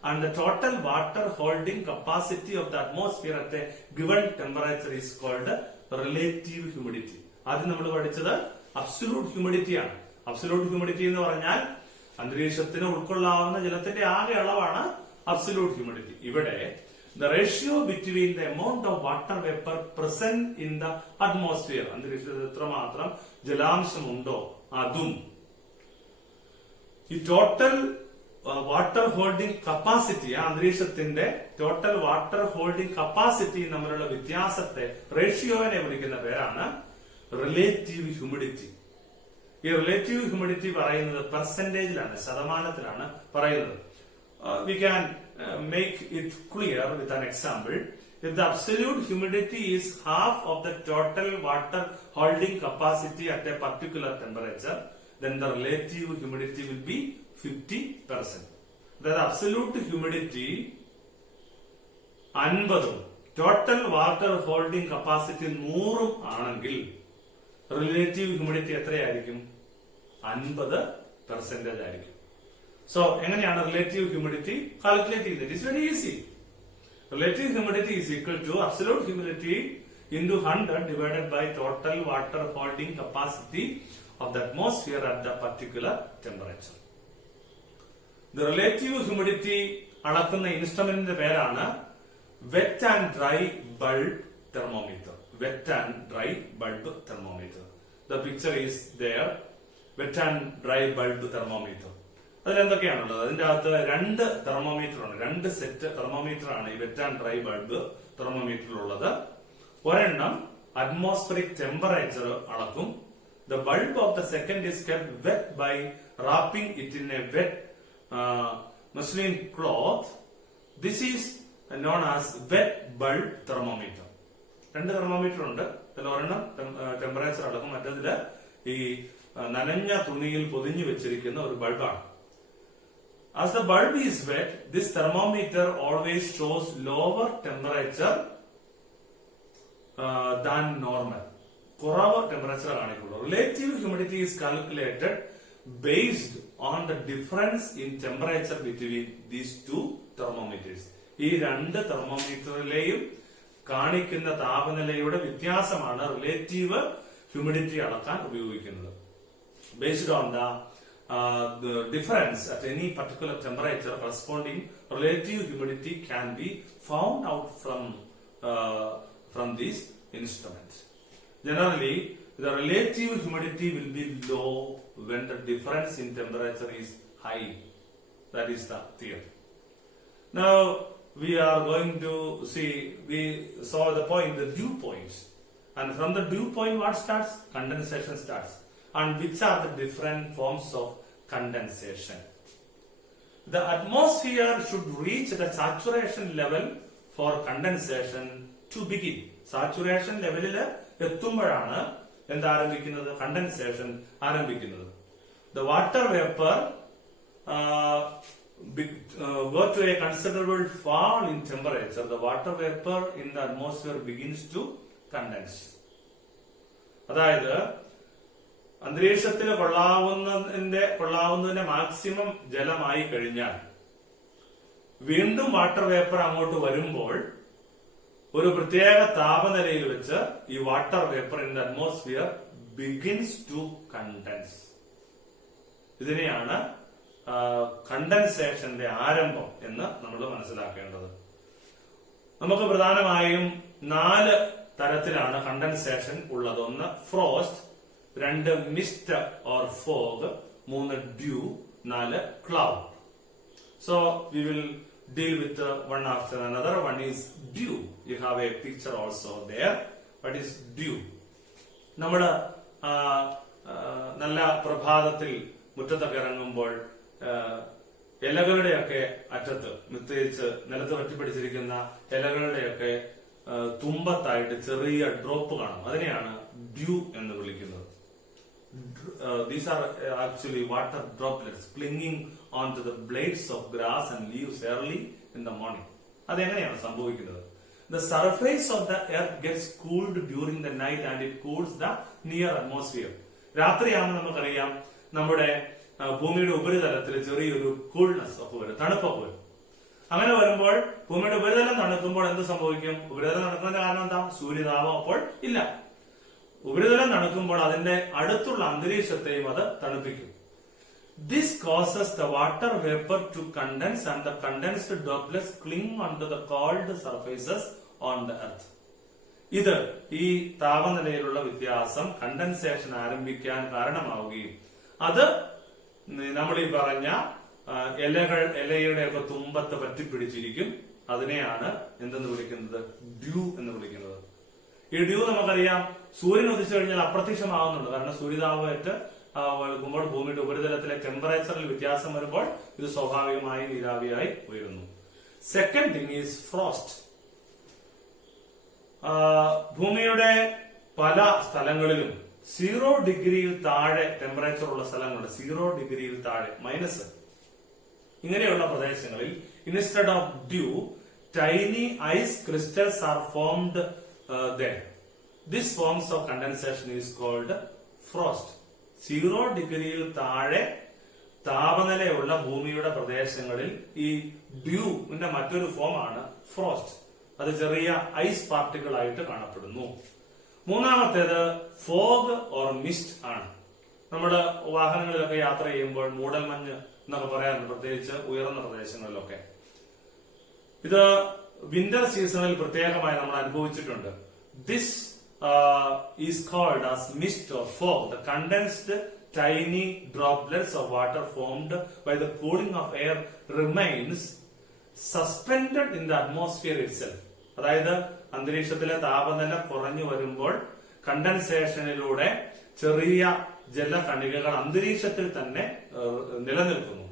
and the total water holding capacity of the atmosphere at a given temperature is called relative humidity. ആദ്യം നമ്മൾ പഠിച്ചത് absolute humidity ആണ്. Absolute humidity എന്ന് പറഞ്ഞാൽ അന്തരീക്ഷത്തിന് ഉൾക്കൊള്ളാവുന്ന ജലത്തിന്റെ ആകെ അളവാണ് absolute humidity. ഇവിടെ the ratio between the amount of water vapor present in the atmosphere, അന്തരീക്ഷത്തിൽ എത്രമാത്രം ജലാംശമുണ്ടോ അതും ഈ ടോട്ടൽ വാട്ടർ ഹോൾഡിംഗ് കപ്പാസിറ്റി, അന്തരീക്ഷത്തിന്റെ ടോട്ടൽ വാട്ടർ ഹോൾഡിംഗ് കപ്പാസിറ്റി തമ്മിലുള്ള വ്യത്യാസത്തെ, റേഷ്യോനെ വിളിക്കുന്ന പേരാണ് റിലേറ്റീവ് ഹ്യൂമിഡിറ്റി. ഈ റിലേറ്റീവ് ഹ്യൂമിഡിറ്റി പറയുന്നത് പെർസെന്റേജിലാണ്, ശതമാനത്തിലാണ് പറയുന്നത്. We can make it clear with an example. If the absolute humidity is half of the total water holding capacity at a particular temperature, then the relative humidity will be 50%. The absolute humidity 50 total water holding capacity 100 ആണെങ്കിൽ relative humidity എത്രയായിരിക്കും? 50% ആയിരിക്കും. So എങ്ങനെയാണ് relative humidity calculate ചെയ്യുന്നത്? It's very easy. Relative humidity is equal to absolute humidity into 100 divided by total water holding capacity of the atmosphere at the particular temperature. The relative humidity അളക്കുന്ന ഇൻസ്ട്രുമെന്റിന്റെ പേരാണ് wet and dry bulb thermometer. Wet and dry bulb thermometer. The picture is there. Wet and dry bulb thermometer. അതിലെന്തൊക്കെയാണുള്ളത്? അതിന്റെ അകത്ത് 2 thermometer ഉണ്ട്. 2 set thermometer ആണ് ഈ wet and dry bulb തെർമോമീറ്ററിലുള്ളത്. ഒരെണ്ണം atmospheric temperature അളക്കും. The bulb of the second is kept wet by wrapping it in a wet muslin cloth. This is known as wet bulb thermometer. രണ്ട് thermometer ഉണ്ട്. അതിൽ ഒരെണ്ണം temperature അളക്കും, മറ്റേതില് ഈ നനഞ്ഞ തുണിയിൽ പൊതിഞ്ഞു വെച്ചിരിക്കുന്ന ഒരു ബൾബാണ്. As the bulb is wet, this thermometer always shows lower temperature than normal. കുറവ് temperature കാണിക്കുള്ളൂ. Relative humidity is calculated based on the difference in temperature between these two thermometers. ഈ രണ്ട് തെർമോമീറ്ററിലെയും കാണിക്കുന്ന താപനിലയുടെ വ്യത്യാസമാണ് റിലേറ്റീവ് ഹ്യൂമിഡിറ്റി അളക്കാൻ ഉപയോഗിക്കുന്നത്. Based on the difference at any particular temperature, corresponding relative humidity can be found out from these instruments. Generally, the relative humidity will be low when the difference in temperature is high. That is the theory. Now, we are going to see, we saw the point, the dew points. And from the dew point, what starts? Condensation starts. And which are the different forms of condensation? The atmosphere should reach the saturation level for condensation to begin. Saturation level എത്തുമ്പോഴാണ് എന്താരംഭിക്കുന്നത്? Condensation ആരംഭിക്കുന്നത്. The water vapor go to a considerable fall in temperature. The water vapor in the atmosphere begins to condense. അതായത് അന്തരീക്ഷത്തിൽ കൊള്ളാവുന്നതിന്റെ maximum ജലമായി കഴിഞ്ഞാൽ വീണ്ടും water vapour അങ്ങോട്ട് വരുമ്പോൾ ഒരു പ്രത്യേക താപനിലയിൽ വെച്ച് ഈ water vapour in the atmosphere begins to condense. ഇതിനെയാണ് കണ്ടൻസേഷന്റെ ആരംഭം എന്ന് നമ്മൾ മനസ്സിലാക്കേണ്ടത്. നമുക്ക് പ്രധാനമായും 4 തരത്തിലാണ് കണ്ടൻസേഷൻ ഉള്ളത്. 1 frost, 2 mist or fog, 3 due, 4 cloud. So we will deal with one after another. One is dew. You have a picture also there. What is dew? നമ്മള് നല്ല പ്രഭാതത്തിൽ മുറ്റത്തൊക്കെ ഇറങ്ങുമ്പോൾ ഇലകളുടെയൊക്കെ അറ്റത്ത്, പ്രത്യേകിച്ച് നിലത്ത് പറ്റിപ്പിടിച്ചിരിക്കുന്ന ഇലകളുടെയൊക്കെ തുമ്പത്തായിട്ട് ചെറിയ ഡ്രോപ്പ് കാണും. അതിനെയാണ് ഡ്യൂ എന്ന് വിളിക്കുന്നത്. These are actually water droplets clinging onto the blades of grass and leaves early in the morning. അതെങ്ങനെയാണ് സംഭവിക്കുന്നത്? The surface of the earth gets cooled during the night and it cools the near atmosphere. രാത്രിയാണെന്ന് നമുക്കറിയാം, നമ്മുടെ ഭൂമിയുടെ ഉപരിതലത്തിൽ ചെറിയൊരു coolness ഒക്കെ വരും, തണുപ്പൊക്കെ വരും. അങ്ങനെ വരുമ്പോൾ ഭൂമിയുടെ ഉപരിതലം തണുക്കുമ്പോൾ എന്ത് സംഭവിക്കും? ഉപരിതലം തണുക്കുന്നതിന്റെ കാരണം എന്താ? സൂര്യതാപം അപ്പോൾ ഇല്ല. ഉപരിതലം തണുക്കുമ്പോൾ അതിന്റെ അടുത്തുള്ള അന്തരീക്ഷത്തെയും അത് തണുപ്പിക്കും. This causes the water vapor to condense and the condensed droplets cling onto the cold surfaces on the earth. ഇത് ഈ താപനിലയിലുള്ള വ്യത്യാസം കണ്ടൻസേഷൻ ആരംഭിക്കാൻ കാരണമാവുകയും അത് നമ്മൾ ഈ പറഞ്ഞ ഇലയുടെയൊക്കെ തുമ്പത്ത് പറ്റിപ്പിടിച്ചിരിക്കും. അതിനെയാണ് എന്തെന്ന് വിളിക്കുന്നത്? ഡ്യൂ എന്ന് വിളിക്കുന്നത്. ഈ ഡ്യൂ നമുക്കറിയാം സൂര്യൻ ഉദിച്ചു കഴിഞ്ഞാൽ അപ്രത്യക്ഷമാവുന്നുണ്ട്. കാരണം സൂര്യതാപമേറ്റ് വെളുക്കുമ്പോൾ ഭൂമിയുടെ ഉപരിതലത്തിലെ ടെമ്പറേച്ചറിൽ വ്യത്യാസം വരുമ്പോൾ ഇത് സ്വാഭാവികമായി നീരാവിയായി ഉയരുന്നു. Second thing is frost. ഭൂമിയുടെ പല സ്ഥലങ്ങളിലും 0 ഡിഗ്രിയിൽ താഴെ ടെമ്പറേച്ചർ ഉള്ള സ്ഥലങ്ങളുണ്ട്. 0 ഡിഗ്രിയിൽ താഴെ, മൈനസ്. ഇങ്ങനെയുള്ള പ്രദേശങ്ങളിൽ instead of dew tiny ice crystals are formed there. This forms of condensation is called frost. 0 ഡിഗ്രിയിൽ താഴെ താപനിലയുള്ള ഭൂമിയുടെ പ്രദേശങ്ങളിൽ ഈ ഡ്യൂവിന്റെ മറ്റൊരു ഫോമാണ് ഫ്രോസ്റ്റ്. അത് ചെറിയ ഐസ് പാർട്ടിക്കിൾ ആയിട്ട് കാണപ്പെടുന്നു. മൂന്നാമത്തേത് ഫോഗ് ഓർ മിസ്റ്റ് ആണ്. നമ്മുടെ വാഹനങ്ങളിലൊക്കെ യാത്ര ചെയ്യുമ്പോൾ മൂടൽമഞ്ഞ് എന്നൊക്കെ പറയാറുണ്ട്, പ്രത്യേകിച്ച് ഉയർന്ന പ്രദേശങ്ങളിലൊക്കെ. ഇത് വിന്റർ സീസണിൽ പ്രത്യേകമായി നമ്മൾ അനുഭവിച്ചിട്ടുണ്ട്. This is called as mist or fog, the condensed tiny droplets of water formed by the cooling of air remains suspended in the atmosphere itself. അതായത് അന്തരീക്ഷത്തിലെ താപനില കുറഞ്ഞു വരുമ്പോൾ കണ്ടൻസേഷനിലൂടെ ചെറിയ ജലകണികകൾ അന്തരീക്ഷത്തിൽ തന്നെ നിലനിൽക്കുന്നു.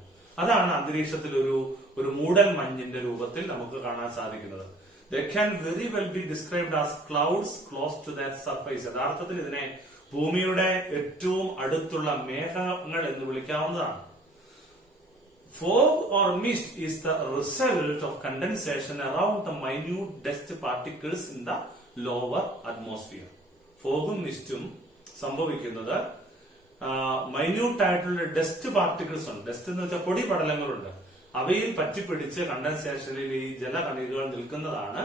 അതാണ് അന്തരീക്ഷത്തിൽ ഒരു ഒരു മൂടൽ മഞ്ഞിന്റെ രൂപത്തിൽ നമുക്ക് കാണാൻ സാധിക്കുന്നത്. They can very well be described as clouds close to their surface. യഥാർത്ഥത്തിൽ ഇതിനെ ഭൂമിയുടെ ഏറ്റവും അടുത്തുള്ള മേഘങ്ങൾ എന്ന് വിളിക്കാവുന്നതാണ്. Fog or mist is the result of condensation around the minute dust particles in the lower atmosphere. ഫോഗും മിസ്റ്റും സംഭവിക്കുന്നത് മൈന്യൂട്ട് ആയിട്ടുള്ള ഡസ്റ്റ് പാർട്ടിക്കിൾസ് ഉണ്ട്. ഡസ്റ്റ് എന്ന് വെച്ചാൽ പൊടി പടലങ്ങളുണ്ട്. അവയിൽ പറ്റിപ്പിടിച്ച് കണ്ടൻസേഷനിൽ ഈ ജലകണികകൾ നിൽക്കുന്നതാണ്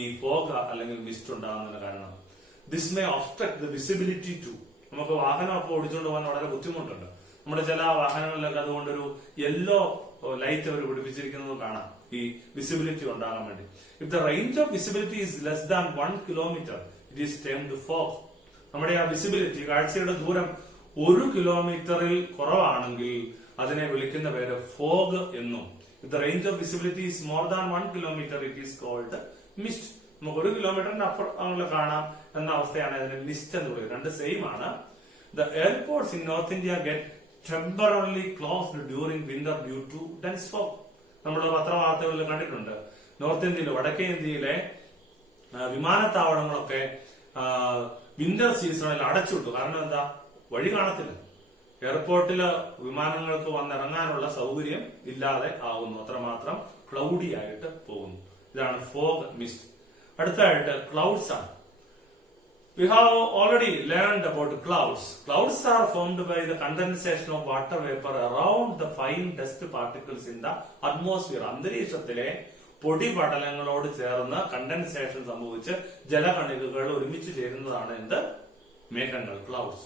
ഈ ഫോഗ് അല്ലെങ്കിൽ മിസ്റ്റ് ഉണ്ടാകുന്നതിന് കാരണം. This may obstruct the visibility too. നമുക്ക് വാഹനമൊക്കെ ഓടിച്ചുകൊണ്ട് പോകാൻ വളരെ ബുദ്ധിമുട്ടുണ്ട്. നമ്മുടെ ചില വാഹനങ്ങളിലൊക്കെ അതുകൊണ്ടൊരു യെല്ലോ ലൈറ്റ് അവർ പിടിപ്പിച്ചിരിക്കുന്നത് കാണാം, ഈ വിസിബിലിറ്റി ഉണ്ടാകാൻ വേണ്ടി. If the range of visibility is less than 1 kilometre it is termed fog. നമ്മുടെ ആ വിസിബിലിറ്റി, കാഴ്ചയുടെ ദൂരം 1 കിലോമീറ്ററിൽ കുറവാണെങ്കിൽ അതിനെ വിളിക്കുന്ന പേര് ഫോഗ് എന്നും. If the range of visibility is more than 1 kilometre it is called mist. നമുക്ക് 1 കിലോമീറ്ററിന്റെ അപ്പുറം കാണാം എന്ന അവസ്ഥയാണ് അതിനെ മിസ്റ്റ് എന്ന് പറയുന്നത്. രണ്ട് സെയിം ആണ്. The airports in north India get temporarily closed during winter due to dense fog. നമ്മൾ പത്രവാർത്തകളിൽ കണ്ടിട്ടുണ്ട്, നോർത്ത് ഇന്ത്യയിലെ വടക്കേ ഇന്ത്യയിലെ വിമാനത്താവളങ്ങളൊക്കെ വിന്റർ സീസണിൽ അടച്ചുവിട്ടു. കാരണം എന്താ? വഴി കാണത്തില്ല. എയർപോർട്ടില് വിമാനങ്ങൾക്ക് വന്നിറങ്ങാനുള്ള സൗകര്യം ഇല്ലാതെ ആകുന്നു. അത്രമാത്രം ക്ലൗഡി ആയിട്ട് പോകുന്നു. ഇതാണ് ഫോഗ് മിസ്റ്റ്. അടുത്തായിട്ട് ക്ലൗഡ്സ് ആണ്. We have already learned about clouds. Clouds are formed by the condensation of water vapor around the fine dust particles in the atmosphere. അന്തരീക്ഷത്തിലെ പൊടിപടലങ്ങളോട് ചേർന്ന് കണ്ടൻസേഷൻ സംഭവിച്ച് ജലകണികകൾ ഒരുമിച്ച് ചേരുന്നതാണ് എന്ത്? മേഘങ്ങൾ, clouds.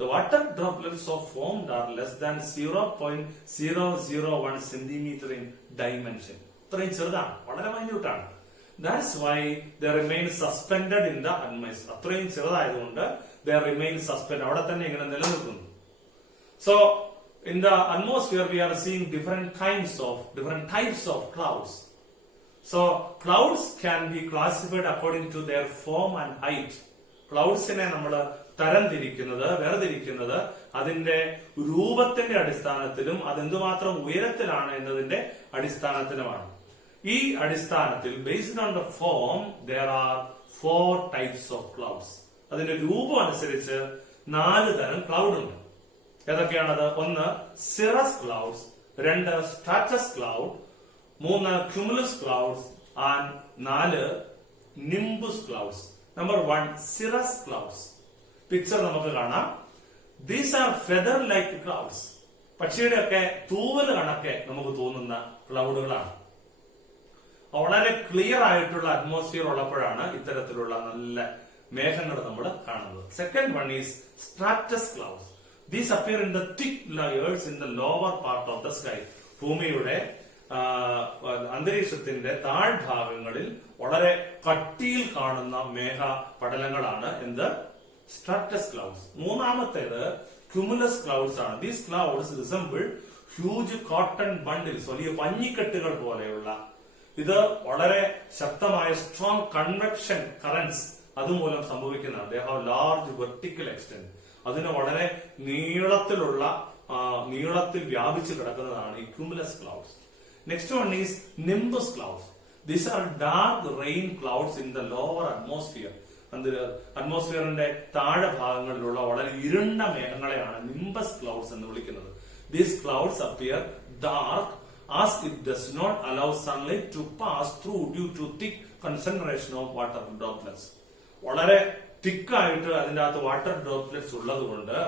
The water droplets of formed are less than 0.001 centimeter in dimension. ഇത്രയും ചെറുതാണ്, വളരെ മൈന്യൂട്ടാണ്. That's why they remain suspended in the atmosphere. അത്രയും ചെറുതായതുകൊണ്ട് they remain suspended, അവിടെ തന്നെ ഇങ്ങനെ നിലനിൽക്കുന്നു. So in the atmosphere we are seeing different types of clouds. So clouds can be classified according to their form and height. ക്ലൗഡ്സിനെ നമ്മൾ വേർതിരിക്കുന്നത് അതിന്റെ രൂപത്തിന്റെ അടിസ്ഥാനത്തിലും അതെന്തുമാത്രം ഉയരത്തിലാണ് എന്നതിന്റെ അടിസ്ഥാനത്തിലുമാണ്. ഈ അടിസ്ഥാനത്തിൽ based on the form there are 4 types of clouds. അതിന്റെ രൂപം അനുസരിച്ച് 4 തരം ക്ലൗഡ് ഉണ്ട്. ഏതൊക്കെയാണത്? 1 cirrus clouds, 2 Stratus cloud, 3 cumulus clouds and 4 nimbus clouds. Number 1 cirrus clouds. Picture നമുക്ക് കാണാം. These are feather like clouds. പക്ഷിയുടെ ഒക്കെ തൂവൽ കണക്കെ നമുക്ക് തോന്നുന്ന ക്ലൗഡുകളാണ്. വളരെ ക്ലിയർ ആയിട്ടുള്ള അറ്റ്മോസ്ഫിയർ ഉള്ളപ്പോഴാണ് ഇത്തരത്തിലുള്ള നല്ല മേഘങ്ങൾ നമ്മൾ കാണുന്നത്. Second one is Stratus clouds. These appear in the thick layers in the lower part of the sky. ഭൂമിയുടെ അന്തരീക്ഷത്തിന്റെ താഴ്ഭാഗങ്ങളിൽ വളരെ കട്ടിയിൽ കാണുന്ന മേഘ പടലങ്ങളാണ് എന്ത്? Stratus clouds. മൂന്നാമത്തേത് ക്യുമുലസ് ക്ലൗഡ്സ് ആണ്. These clouds resemble huge cotton bundles, വലിയ പഞ്ഞിക്കെട്ടുകൾ പോലെയുള്ള. ഇത് വളരെ ശക്തമായ സ്ട്രോങ് കൺവെക്ഷൻ കറന്റ്സ് അതുമൂലം സംഭവിക്കുന്നതാണ്. They have large vertical extent. അതിന് വളരെ നീളത്തിൽ വ്യാപിച്ചു കിടക്കുന്നതാണ് ഈ cumulus clouds. Next one is nimbus clouds. These are dark rain clouds in the lower atmosphere. അറ്റ്മോസ്ഫിയറിന്റെ താഴെ ഭാഗങ്ങളിലുള്ള വളരെ ഇരുണ്ട മേഘങ്ങളെയാണ് നിംബസ് ക്ലൗഡ്സ് എന്ന് വിളിക്കുന്നത്. These clouds appear dark as it does not allow sunlight to pass through due to thick concentration of water droplets. വളരെ തിക്കായിട്ട് അതിന്റെ അകത്ത് വാട്ടർ ഡ്രോപ്ലെറ്റ്സ് ഉള്ളത് കൊണ്ട്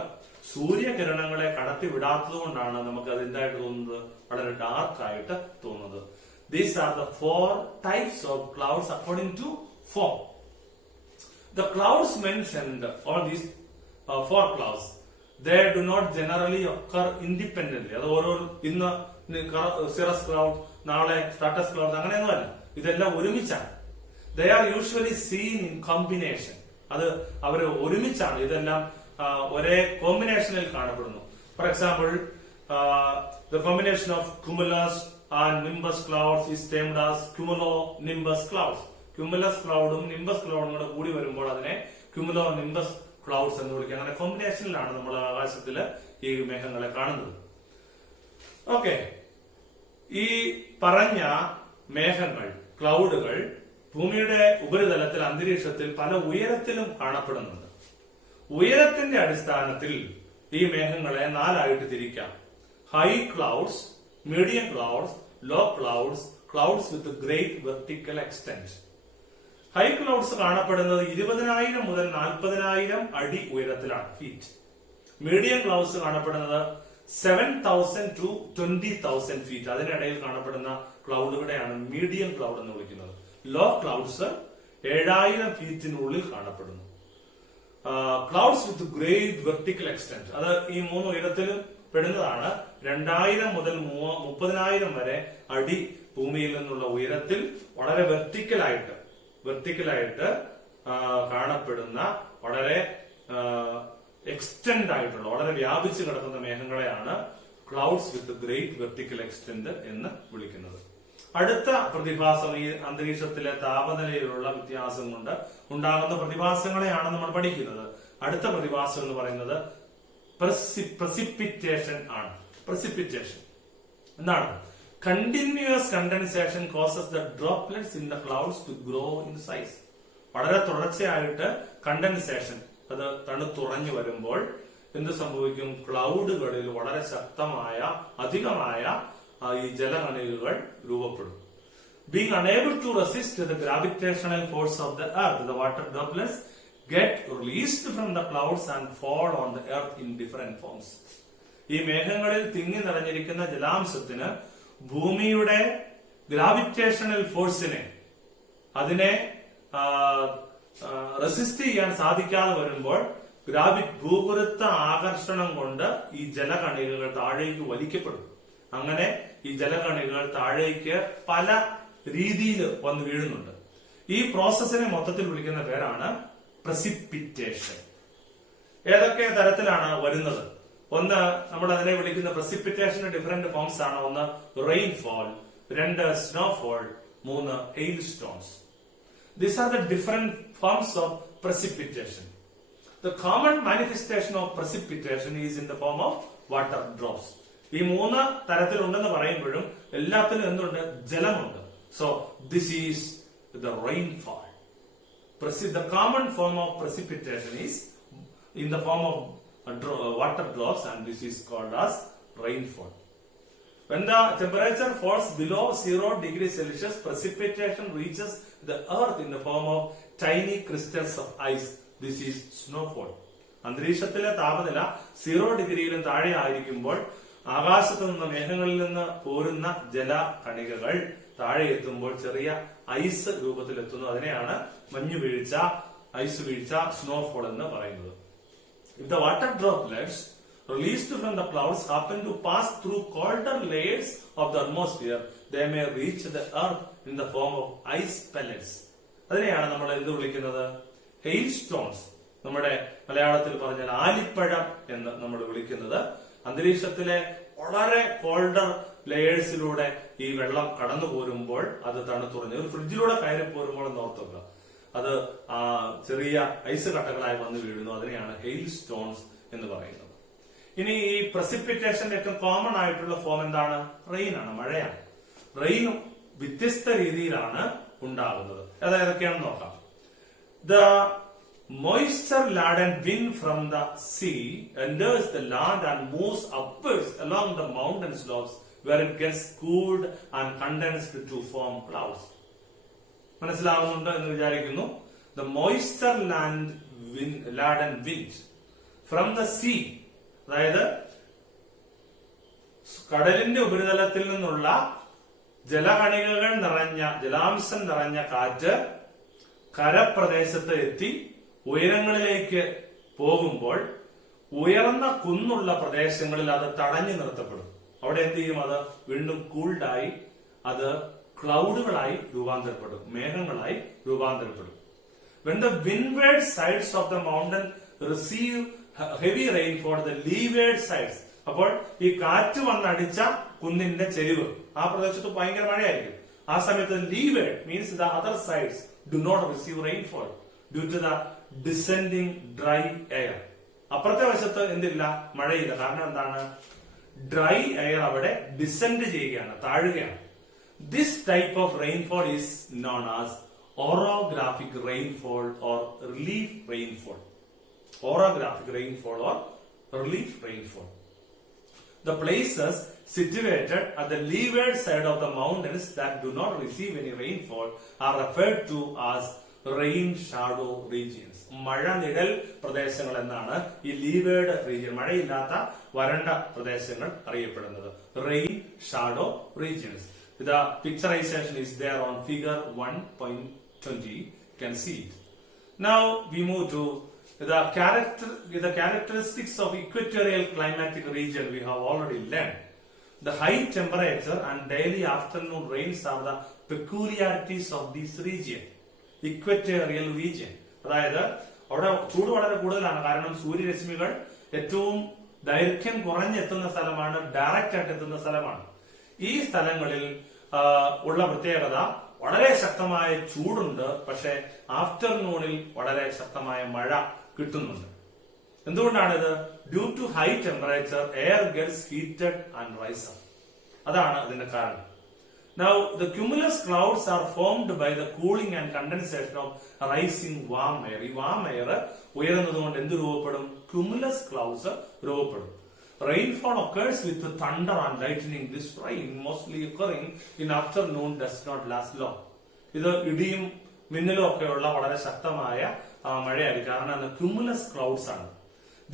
സൂര്യകിരണങ്ങളെ കടത്തി വിടാത്തത് കൊണ്ടാണ് നമുക്ക് അതിൻ്റെതായിട്ട് തോന്നുന്നത്, വളരെ ഡാർക്ക് ആയിട്ട് തോന്നുന്നത്. These are the 4 types of clouds according to form. The clouds mentioned, all these 4 clouds, they do not generally occur independently. അത് ഓരോ ഇന്ന് സിറസ് ക്ലൗഡ്, നാളെ സ്ട്രാറ്റസ് ക്ലൗഡ്, അങ്ങനെയൊന്നുമല്ല. ഇതെല്ലാം ഒരുമിച്ചാണ്. They are usually seen in combination. അത് അവര് ഒരുമിച്ചാണ്. ഇതെല്ലാം ഒരേ കോമ്പിനേഷനിൽ കാണപ്പെടുന്നു. For example, the combination of cumulus and nimbus clouds is termed as cumulonimbus clouds. Cumulus ക്ലൗഡും നിംബസ് ക്ലൗഡും കൂടെ കൂടി വരുമ്പോൾ അതിനെ ക്യുമുലോ നിംബസ് ക്ലൗഡ്സ് എന്ന് വിളിക്കുക. അങ്ങനെ കോമ്പിനേഷനിലാണ് നമ്മൾ ആകാശത്തില് ഈ മേഘങ്ങളെ കാണുന്നത്. ഓക്കെ, ഈ പറഞ്ഞ മേഘങ്ങൾ, ക്ലൗഡുകൾ ഭൂമിയുടെ ഉപരിതലത്തിൽ, അന്തരീക്ഷത്തിൽ പല ഉയരത്തിലും കാണപ്പെടുന്നുണ്ട്. ഉയരത്തിന്റെ അടിസ്ഥാനത്തിൽ ഈ മേഘങ്ങളെ നാലായിട്ട് തിരിക്കാം. High clouds, medium clouds, low clouds, clouds with great vertical extent. High clouds കാണപ്പെടുന്നത് 20,000 മുതൽ 40,000 അടി ഉയരത്തിലാണ്, ഫീറ്റ്. മീഡിയം ക്ലൗഡ്സ് കാണപ്പെടുന്നത് 7,000 to 20,000 ഫീറ്റ്. അതിനിടയിൽ കാണപ്പെടുന്ന ക്ലൗഡുകളെയാണ് മീഡിയം ക്ലൗഡ് എന്ന് വിളിക്കുന്നത്. ലോ ക്ലൗഡ്സ് 7,000 ഫീറ്റിനുള്ളിൽ കാണപ്പെടുന്നു. Clouds with great vertical extent, അത് ഈ 3 ഉയരത്തിലും പെടുന്നതാണ്. 2,000 മുതൽ 30,000 വരെ അടി ഭൂമിയിൽ നിന്നുള്ള ഉയരത്തിൽ വളരെ വെർട്ടിക്കലായിട്ട് കാണപ്പെടുന്ന, വളരെ എക്സ്റ്റെൻഡ് ആയിട്ടുള്ള, വളരെ വ്യാപിച്ചു കിടക്കുന്ന മേഘങ്ങളെയാണ് clouds with great vertical extent എന്ന് വിളിക്കുന്നത്. അടുത്ത പ്രതിഭാസം ഈ അന്തരീക്ഷത്തിലെ താപനിലയിലുള്ള വ്യത്യാസം കൊണ്ട് ഉണ്ടാകുന്ന പ്രതിഭാസങ്ങളെയാണ് നമ്മൾ പഠിക്കുന്നത്. അടുത്ത പ്രതിഭാസം എന്ന് പറയുന്നത് പ്രസിപ്പിറ്റേഷൻ ആണ്. പ്രസിപ്പിറ്റേഷൻ എന്താണ്? Continuous condensation causes the droplets in the clouds to grow in size. വളരെ തുടർച്ചയായിട്ട് കണ്ടൻസേഷൻ, അത് തണുത്തുറഞ്ഞു വരുമ്പോൾ എന്ത് സംഭവിക്കും? ക്ലൗഡുകളിൽ വളരെ ശക്തമായ, അധികമായ ഈ ജലകണികകൾ രൂപപ്പെടും. Being unable to resist the gravitational force of the earth, the water droplets get released from the clouds and fall on the earth in different forms. ഈ മേഘങ്ങളിൽ തിങ്ങി നിറഞ്ഞിരിക്കുന്ന ജലാംശത്തിന് ഭൂമിയുടെ ഗ്രാവിറ്റേഷണൽ ഫോഴ്സിനെ, അതിനെ റെസിസ്റ്റ് ചെയ്യാൻ സാധിക്കാതെ വരുമ്പോൾ ഭൂഗുരുത്വ ആകർഷണം കൊണ്ട് ഈ ജലകണികകൾ താഴേക്ക് വലിക്കപ്പെടും. അങ്ങനെ ഈ ജലകണികകൾ താഴേക്ക് പല രീതിയിൽ വന്ന് വീഴുന്നുണ്ട്. ഈ പ്രോസസ്സിനെ മൊത്തത്തിൽ വിളിക്കുന്ന പേരാണ് പ്രസിപ്പിറ്റേഷൻ. ഏതൊക്കെ തരത്തിലാണ് വരുന്നത്? ഒന്ന്, നമ്മൾ അതിനെ വിളിക്കുന്ന പ്രസിപ്പിറ്റേഷന്റെ ഡിഫറെന്റ് ഫോംസ് ആണ്. ഒന്ന് rainfall, 2 snowfall, 3 hail stones. These are the different forms of precipitation. The common manifestation of precipitation is in the form of water drops. ഈ 3 തരത്തിലുണ്ടെന്ന് പറയുമ്പോഴും എല്ലാത്തിലും എന്തുണ്ട്? ജലമുണ്ട്. So this is the rainfall. The common form of precipitation is in the form of water drops, and this is called as rainfall. When the temperature falls below 0 degrees Celsius, precipitation reaches the earth in the form of tiny crystals of ice. This is snowfall. അന്തരീക്ഷത്തിലെ താപനില 0 ഡിഗ്രിയിലും താഴെ ആയിരിക്കുമ്പോൾ ആകാശത്തു നിന്ന്, മേഘങ്ങളിൽ നിന്ന് പോരുന്ന ജലകണികകൾ താഴെ എത്തുമ്പോൾ ചെറിയ ഐസ് രൂപത്തിലെത്തുന്നു. അതിനെയാണ് മഞ്ഞു വീഴ്ച, ഐസ് വീഴ്ച, സ്നോഫോൾ എന്ന് പറയുന്നത്. If the water droplets released from the clouds happen to pass through colder layers of the atmosphere, they may reach the earth in the form of ice pellets. അതിനെയാണ് നമ്മൾ എന്ത് വിളിക്കുന്നത്? Hail stones. നമ്മുടെ മലയാളത്തിൽ പറഞ്ഞാൽ ആലിപ്പഴം എന്ന് നമ്മൾ വിളിക്കുന്നത്. അന്തരീക്ഷത്തിലെ വളരെ കോൾഡർ ലെയേഴ്സിലൂടെ ഈ വെള്ളം കടന്നു പോരുമ്പോൾ അത് തണുത്തുറഞ്ഞ്, ഒരു ഫ്രിഡ്ജിലൂടെ കയറി പോരുമ്പോൾ എന്ന് ഓർത്തുക, അത് ചെറിയ ഐസ് കട്ടകളായി വന്ന് വീഴുന്നു. അതിനെയാണ് ഹെയിൽ സ്റ്റോൺസ് എന്ന് പറയുന്നത്. ഇനി ഈ പ്രസിപ്പിറ്റേഷന്റെ ഒക്കെ കോമൺ ആയിട്ടുള്ള ഫോം എന്താണ്? റെയിൻ ആണ്, മഴയാണ്. റെയിനും വ്യത്യസ്ത രീതിയിലാണ് ഉണ്ടാകുന്നത്. ഏതൊക്കെയാണെന്ന് നോക്കാം. The moisture laden wind from the sea enters the land and moves upwards along the mountain slopes where it gets cooled and condensed to form clouds. മനസ്സിലാവുന്നുണ്ട് എന്ന് വിചാരിക്കുന്നു. The moisture laden wind from the sea, അതായത് കടലിന്റെ ഉപരിതലത്തിൽ നിന്നുള്ള ജലകണികകൾ നിറഞ്ഞ, ജലാംശം നിറഞ്ഞ കാറ്റ് കരപ്രദേശത്ത് എത്തി ഉയരങ്ങളിലേക്ക് പോകുമ്പോൾ ഉയർന്ന കുന്നുള്ള പ്രദേശങ്ങളിൽ അത് തടഞ്ഞു നിർത്തപ്പെടും. അവിടെ എന്ത് ചെയ്യും? അത് വീണ്ടും കൂൾഡായി അത് ക്ലൗഡുകളായി രൂപാന്തരപ്പെടും, മേഘങ്ങളായി രൂപാന്തരപ്പെടും. When the windward sides of the mountain receive heavy rainfall, the leeward sides, അപ്പോൾ ഈ കാറ്റ് വന്നടിച്ച കുന്നിന്റെ ചെരിവ്, ആ പ്രദേശത്ത് ഭയങ്കര മഴയായിരിക്കും. ആ സമയത്ത് leeward means the other sides do not receive rainfall due to the descending dry air. അപ്പുറത്തെ വശത്ത് എന്തില്ല? മഴയില്ല. കാരണം എന്താണ്? ഡ്രൈ എയർ അവിടെ ഡിസെൻഡ് ചെയ്യുകയാണ്, താഴുകയാണ്. This type of rainfall is known as orographic rainfall or relief rainfall. Orographic rainfall or relief rainfall. The places situated at the leeward side of the mountains that do not receive any rainfall are referred to as rain shadow regions. മഴ നിഴൽ പ്രദേശങ്ങൾ എന്നാണ് ഈ leeward region, മഴയില്ലാത്ത വരണ്ട പ്രദേശങ്ങൾ അറിയപ്പെടുന്നത്. Rain shadow regions. The picturization is there on figure 1.20. You can see it. Now we move to the characteristics of equatorial climatic region. We have already learned. The high temperature and daily afternoon rains are the peculiarities of this region. Equatorial region. അതായത് അവിടെ ചൂട് വളരെ കൂടുതലാണ്, കാരണം സൂര്യരശ്മികൾ ഏറ്റവും ദൈർഘ്യം കുറഞ്ഞെത്തുന്ന സ്ഥലമാണ്, direct ആയിട്ട് എത്തുന്ന സ്ഥലമാണ്. ഈ സ്ഥലങ്ങളിൽ ഉള്ള പ്രത്യേകത വളരെ ശക്തമായ ചൂടുണ്ട്, പക്ഷെ ആഫ്റ്റർനൂണിൽ വളരെ ശക്തമായ മഴ കിട്ടുന്നുണ്ട്. എന്തുകൊണ്ടാണിത്? Due to high temperature air gets heated and rise up. അതാണ് അതിന്റെ കാരണം. Now the cumulus clouds are formed by the cooling and condensation of rising warm air. ഈ warm air ഉയരുന്നത് കൊണ്ട് എന്ത് രൂപപ്പെടും? Cumulus clouds രൂപപ്പെടും. Rainfall occurs with the thunder and lightning. This rain mostly occurring in afternoon does not last long. ഇത് ഇടിയും മിന്നലും ഒക്കെയുള്ള വളരെ ശക്തമായ മഴയായിരിക്കും, കാരണം cumulus clouds ആണ്.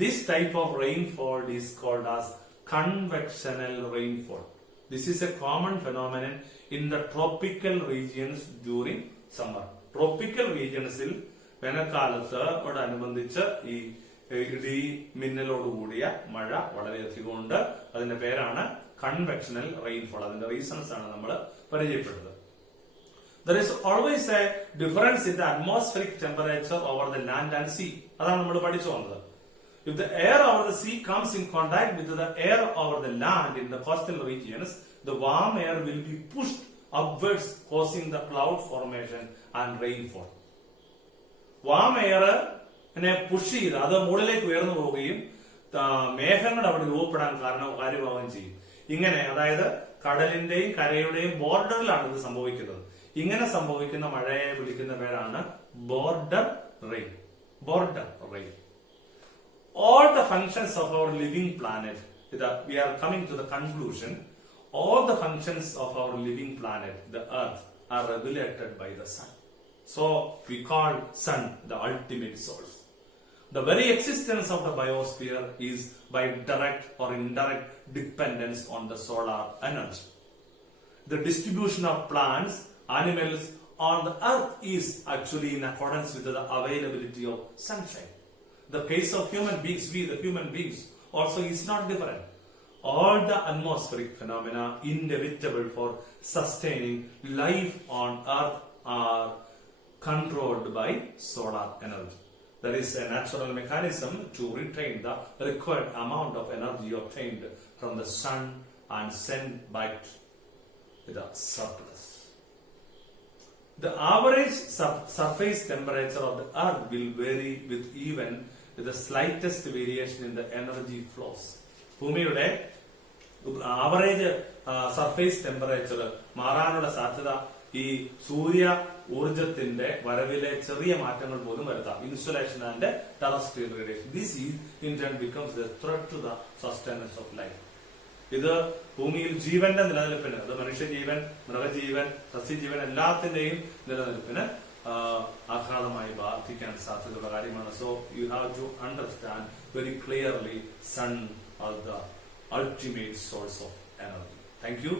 This type of rainfall is called as convectional rainfall. This is a common phenomenon in the tropical regions during summer. Tropical regionsil വേനൽക്കാലത്തോടനുബന്ധിച്ച് ഈ ഇടി മിന്നലോടുകൂടിയ മഴ വളരെയധികം ഉണ്ട്. അതിന്റെ പേരാണ് കൺവെക്ഷണൽ റെയിൻഫോൾ. അതിന്റെ റീസൺസ് ആണ് നമ്മൾ പരിചയപ്പെട്ടത്. There is always a difference in the atmospheric temperature over the land and sea. അതാണ് നമ്മൾ പഠിച്ചു വന്നത്. If the air over the sea comes in contact with the air over the land in the coastal regions, the warm air will be pushed upwards, causing the cloud formation and rainfall. Warm air push ചെയ്ത് അത് മുകളിലേക്ക് ഉയർന്നു പോവുകയും മേഘങ്ങൾ അവിടെ രൂപപ്പെടാൻ കാര്യമാവുകയും ചെയ്യും. ഇങ്ങനെ, അതായത് കടലിന്റെയും കരയുടെയും ബോർഡറിലാണ് ഇത് സംഭവിക്കുന്നത്. ഇങ്ങനെ സംഭവിക്കുന്ന മഴയെ വിളിക്കുന്ന പേരാണ് border rain. Border rain. All the functions of our living planet, we are coming to the conclusion, all the functions of our living planet, the earth, are regulated by the sun. So we call sun the ultimate source. The very existence of the biosphere is by direct or indirect dependence on the solar energy. The distribution of plants, animals on the earth is actually in accordance with the availability of sunshine. The case of human beings, we the human beings also is not different. All the atmospheric phenomena inevitable for sustaining life on earth are controlled by solar energy. There is a natural mechanism to retain the required amount of energy obtained from the sun and send back the surplus. The average surface temperature of the earth will vary with even the slightest variation in the energy flows. ഭൂമിയുടെ average surface temperature മാറാനുള്ള സാധ്യത ഈ സൂര്യ ഊർജത്തിന്റെ വരവിലെ ചെറിയ മാറ്റങ്ങൾ പോലും വരുത്താം. Insolation and terrestrial radiation. This is in turn becomes the threat to the sustenance of life. ഇത് ഭൂമിയിൽ ജീവന്റെ നിലനിൽപ്പിന്, അത് മനുഷ്യജീവൻ, മൃഗജീവൻ, സസ്യജീവൻ എല്ലാത്തിന്റെയും നിലനിൽപ്പിന് ആഘാതമായി ബാധിക്കാൻ സാധ്യതയുള്ള കാര്യമാണ്. So you have to understand very clearly sun as the ultimate source of energy. Thank you.